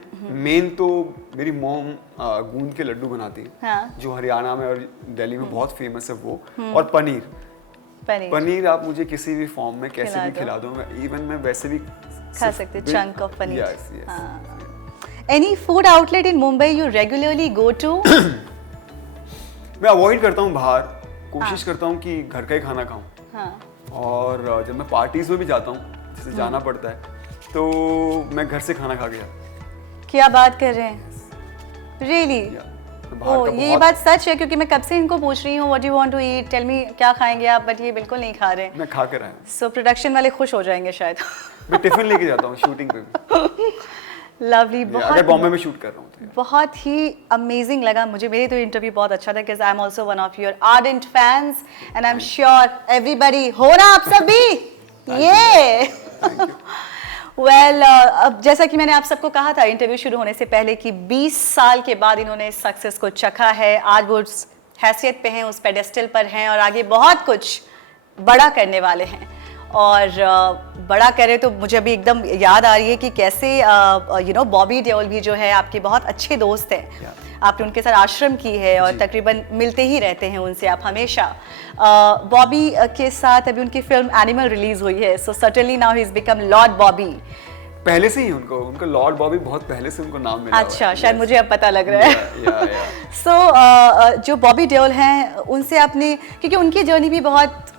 मेन तो मेरी मॉम गूंद के लड्डू बनाती है, हाँ। जो हरियाणा में और दिल्ली में बहुत फेमस है वो। और पनीर पनीर आप मुझे किसी भी फॉर्म में कैसे भी खिला दो, इवन मैं वैसे भी खा सकते, chunk of paneer. Yes yes. Any food outlet in Mumbai you regularly go to? मैं अवॉइड करता हूँ बाहर, कोशिश करता हूँ कि घर का ही खाना खाऊं। हाँ। और जब मैं पार्टीज में भी जाता हूँ, जैसे जाना पड़ता है, तो मैं घर से खाना खा के जाता हूँ। क्या बात कर रहे हैं? Really? बाहर का ये बहुत- बात सच है, क्योंकि मैं कब से इनको पूछ रही हूँ what you want to eat, tell me क्या खाएंगे आप, बट ये बिल्कुल नहीं खा रहे। मैं खा कर आया। सो प्रोडक्शन वाले खुश हो जाएंगे शायद। मैं टिफिन लेके जाता हूँ शूटिंग पे भी। लवली, अगर बॉम्बे में शूट कर रहा हूँ तो। बहुत ही अमेजिंग लगा मुझे, मेरे तो इंटरव्यू बहुत अच्छा था, because I am also one of your ardent fans and I am sure everybody हो ना आप सभी ये। वेल, अब जैसा कि मैंने आप सबको कहा था इंटरव्यू शुरू होने से पहले कि 20 साल के बाद इन्होंने इस सक्सेस को चखा है, आज वो उस हैसियत पे हैं, उस पेडेस्टल पर हैं और आगे बहुत कुछ बड़ा करने वाले हैं। और बड़ा करे तो मुझे अभी एकदम याद आ रही है कि कैसे बॉबी देओल भी जो है आपके बहुत अच्छे दोस्त हैं। आपने उनके साथ आश्रम की है और तकरीबन मिलते ही रहते हैं उनसे आप हमेशा। बॉबी के साथ अभी उनकी फिल्म एनिमल रिलीज हुई है, so certainly now he is become lord Bobby. पहले से ही उनको लॉर्ड बॉबी बहुत पहले से उनको नाम मिला हुआ है। अच्छा, शायद मुझे अब पता लग रहा है। या सो जो बॉबी देओल हैं उनसे आपने, क्योंकि उनकी जर्नी भी बहुत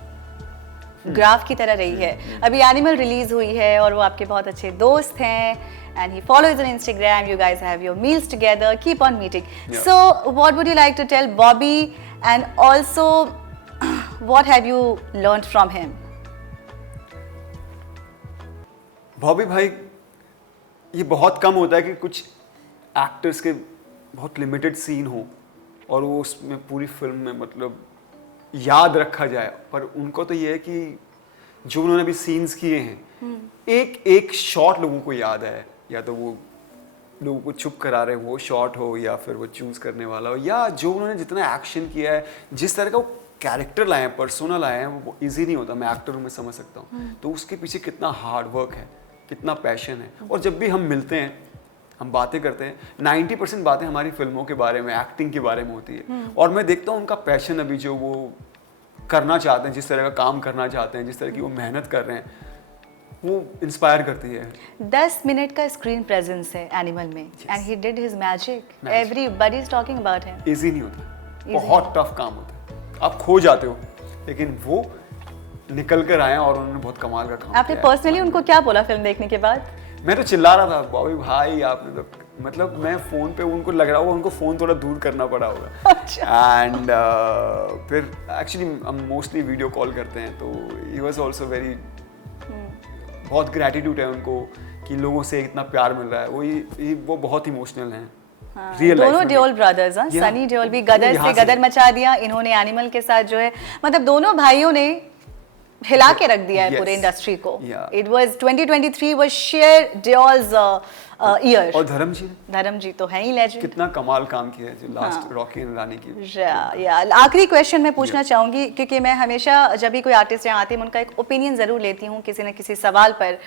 ग्राफ की तरह रही है। अभी एनिमल रिलीज हुई है और वो आपके बहुत अच्छे दोस्त हैं and he follows on Instagram. You guys have your meals together. Keep on meeting. Yeah. So, what would you like to tell Bobby, and also what have you learned from him? Bobby भाई, ये बहुत कम होता है कि कुछ actors के बहुत limited scene हो और वो उसमें पूरी फिल्म में मतलब याद रखा जाए, पर उनको तो ये है कि जो उन्होंने अभी सीन्स किए हैं, एक एक शॉट लोगों को याद है, या तो वो लोगों को चुप करा रहे वो शॉट हो, या फिर वो चूज करने वाला हो, या जो उन्होंने जितना एक्शन किया है, जिस तरह का वो कैरेक्टर लाए हैं, पर्सोना लाए हैं, वो इजी नहीं होता। मैं एक्टर हूँ, मैं समझ सकता हूँ। तो उसके पीछे कितना हार्ड वर्क है, कितना पैशन है। और जब भी हम मिलते हैं, हम बातें करते हैं, 90% बातें हमारी फिल्मों के बारे में, एक्टिंग के बारे में होती है। और मैं देखता हूँ उनका पैशन अभी जो वो करना चाहते हैं, जिस तरह का काम करना चाहते हैं, जिस तरह की वो मेहनत कर रहे हैं, वो इंस्पायर करती है। 10 मिनट का स्क्रीन प्रेजेंस है एनिमल में, and he did his magic. Everybody is talking about him. Easy नहीं होता, बहुत टफ काम होता है, आप खो जाते हो, लेकिन वो निकल कर आए और उन्होंने बहुत कमाल का काम आपने पर्सनली उनको क्या बोला फिल्म देखने के बाद? मैं तो चिल्ला रहा था, बॉबी भाई आपने तो, मतलब मैं फोन पे, उनको लग रहा होगा उनको फोन थोड़ा दूर करना पड़ा होगा। एंड फिर एक्चुअली हम मोस्टली वीडियो कॉल करते हैं, तो ही वाज आल्सो वेरी, बहुत ग्रैटिट्यूड है उनको कि लोगों से इतना प्यार मिल रहा है। वो बहुत इमोशनल हैं। हाँ, दोनों देओल ब्रदर्स, सनी देओल भी गदर से गदर मचा दिया इन्होंने एनिमल के साथ, जो है मतलब दोनों भाइयों ने हिला के रख दिया है पूरे इंडस्ट्री को। It was 2023 was share Deols year. और धर्म जी तो है ही लेजेंड। कितना कमाल काम किया है जो लास्ट रॉकी एंड रानी की। या आखिरी क्वेश्चन मैं पूछना चाहूंगी, क्योंकि मैं हमेशा जब भी कोई आर्टिस्ट यहाँ आते हैं, मैं उनका एक ओपिनियन जरूर लेती हूँ किसी न किसी सवाल पर।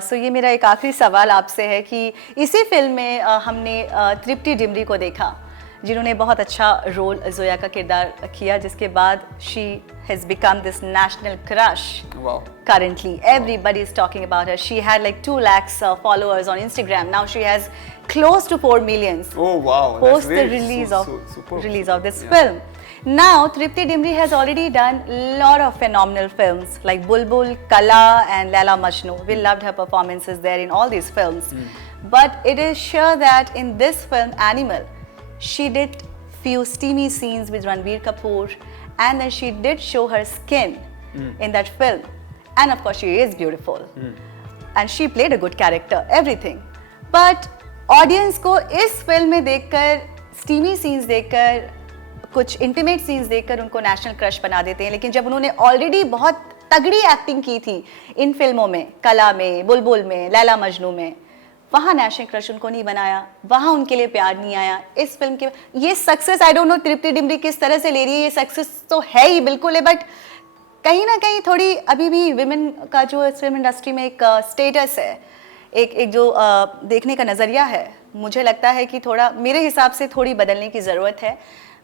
सो ये मेरा एक आखिरी सवाल आपसे है कि इसी फिल्म में हमने तृप्ति डिमरी को देखा, जिन्होंने बहुत अच्छा रोल जोया का किरदार किया, जिसके बाद she has become this national crush. Wow. Currently, everybody is talking about her. She had like 2 lakhs followers on Instagram. Now she has close to 4 million. Oh wow! Post the release of this film. Now Tripti Dimri has already done lot of phenomenal films like Bulbul, Kala, and Laila Majnu. We loved her performances there in all these films. But it is sure that in this film, Animal, she did few steamy scenes with Ranbir Kapoor. And then she did show her skin in that film, and of course she is beautiful, and she played a good character, everything. But audience को इस film में देखकर, steamy scenes देखकर, कुछ intimate scenes देखकर उनको national crush बना देते हैं। लेकिन जब उन्होंने already बहुत तगड़ी एक्टिंग की थी इन फिल्मों में, कला में, बुलबुल में, लैला मजनू में, वहाँ नेशनल क्रश उनको नहीं बनाया, वहाँ उनके लिए प्यार नहीं आया। इस फिल्म के ये सक्सेस, आई डोंट नो तृप्ति डिमरी किस तरह से ले रही है, ये सक्सेस तो है ही बिल्कुल है, बट कहीं ना कहीं थोड़ी अभी भी विमेन का जो फिल्म इंडस्ट्री में एक स्टेटस है, एक जो देखने का नज़रिया है, मुझे लगता है कि थोड़ा मेरे हिसाब से थोड़ी बदलने की ज़रूरत है।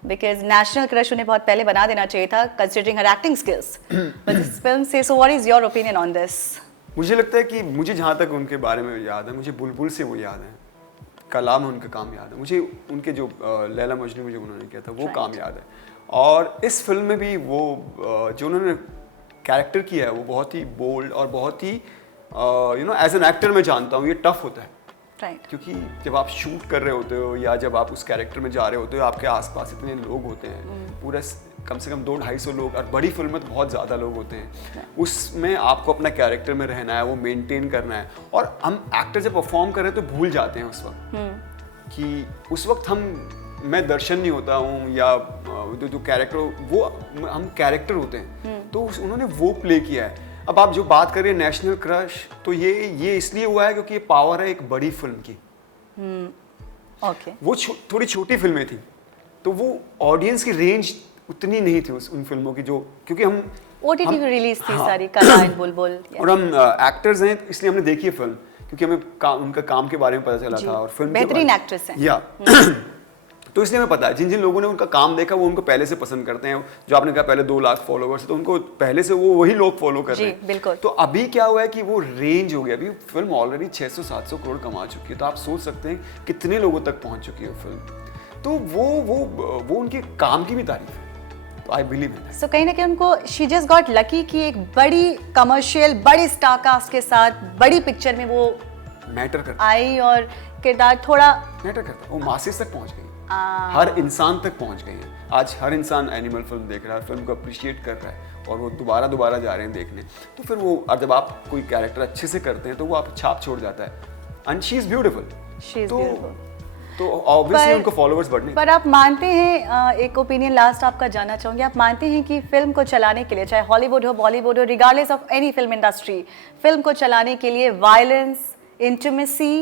बिकॉज नेशनल क्रश उन्हें बहुत पहले बना देना चाहिए था, कंसिडरिंग हर acting skills. But this film से, so what is your opinion on this? मुझे लगता है कि मुझे जहाँ तक उनके बारे में याद है, मुझे बुलबुल से वो याद है, कला में उनका काम याद है, मुझे उनके जो लैला मजनू में जो उन्होंने किया था वो काम याद है। और इस फिल्म में भी वो जो उन्होंने कैरेक्टर किया है वो बहुत ही बोल्ड और बहुत ही एज एन एक्टर मैं जानता हूँ ये टफ होता है। क्योंकि जब आप शूट कर रहे होते हो या जब आप उस कैरेक्टर में जा रहे होते हो, आपके आसपास इतने लोग होते हैं, पूरा कम से कम 200-250 लोग, और बड़ी फिल्म में तो बहुत ज़्यादा लोग होते हैं, उसमें आपको अपना कैरेक्टर में रहना है, वो मेंटेन करना है। और हम एक्टर जब परफॉर्म कर रहे हैं तो भूल जाते हैं उस वक्त कि उस वक्त मैं दर्शन नहीं होता हूँ, या जो कैरेक्टर वो हम कैरेक्टर होते हैं, तो उन्होंने वो प्ले किया है। अब आप जो बात करें नेशनल क्रश, तो ये इसलिए हुआ है क्योंकि ये पावर है एक बड़ी फिल्म की। वो थोड़ी छोटी फिल्में थी, तो वो ऑडियंस की रेंज उतनी नहीं थी उन फिल्मों की, जो क्योंकि हम OTT पे रिलीज थी सारी, कला एंड बुलबुल, और हम एक्टर्स हैं इसलिए हमने देखी है फिल्म, क्योंकि हमें उनका काम के बारे में पता चला था, और फिल्म बेहतरीन एक्ट्रेस हैं। या तो इसलिए हमें पता है जिन जिन लोगों ने उनका काम देखा वो उनको पहले से पसंद करते हैं। जो आपने कहा पहले 2 लाख फॉलोवर्स, तो उनको पहले से वो वही लोग फॉलो कर जी, रहे हैं। बिल्कुल। तो अभी क्या हुआ है कि वो रेंज हो गया, अभी फिल्म ऑलरेडी 600-700 करोड़ कमा चुकी है, तो आप सोच सकते हैं कितने लोगों तक पहुंच चुकी है फिल्म। तो वो उनके काम की भी तारीफ है। तो आई बिलीव इन सो कहीं ना कहीं उनको शी जस्ट गॉट लकी कि एक बड़ी कमर्शियल बड़ी स्टार कास्ट के साथ बड़ी पिक्चर में वो मैटर करता आई और किरदार थोड़ा मैटर करता है, वो मासेस तक पहुंच गई, हर इंसान तक पहुंच गई है। आज हर इंसान एनिमल फिल्म देख रहा है, फिल्म को अप्रिशिएट कर रहा है और वो दोबारा जा रहे हैं देखने। तो फिर वो, और जब आप कोई कैरेक्टर अच्छे से करते हैं तो वो आप छाप छोड़ जाता है। एंड शी इज ब्यूटीफुल, तो ऑब्वियसली उनको फॉलोअर्स बढ़ने। पर आप मानते हैं, एक ओपिनियन लास्ट आपका जानना चाहूंगी, आप मानते हैं कि फिल्म को चलाने के लिए, चाहे हॉलीवुड हो बॉलीवुड हो, regardless of any film industry, film को चलाने के लिए वायलेंस, इंटीमेसी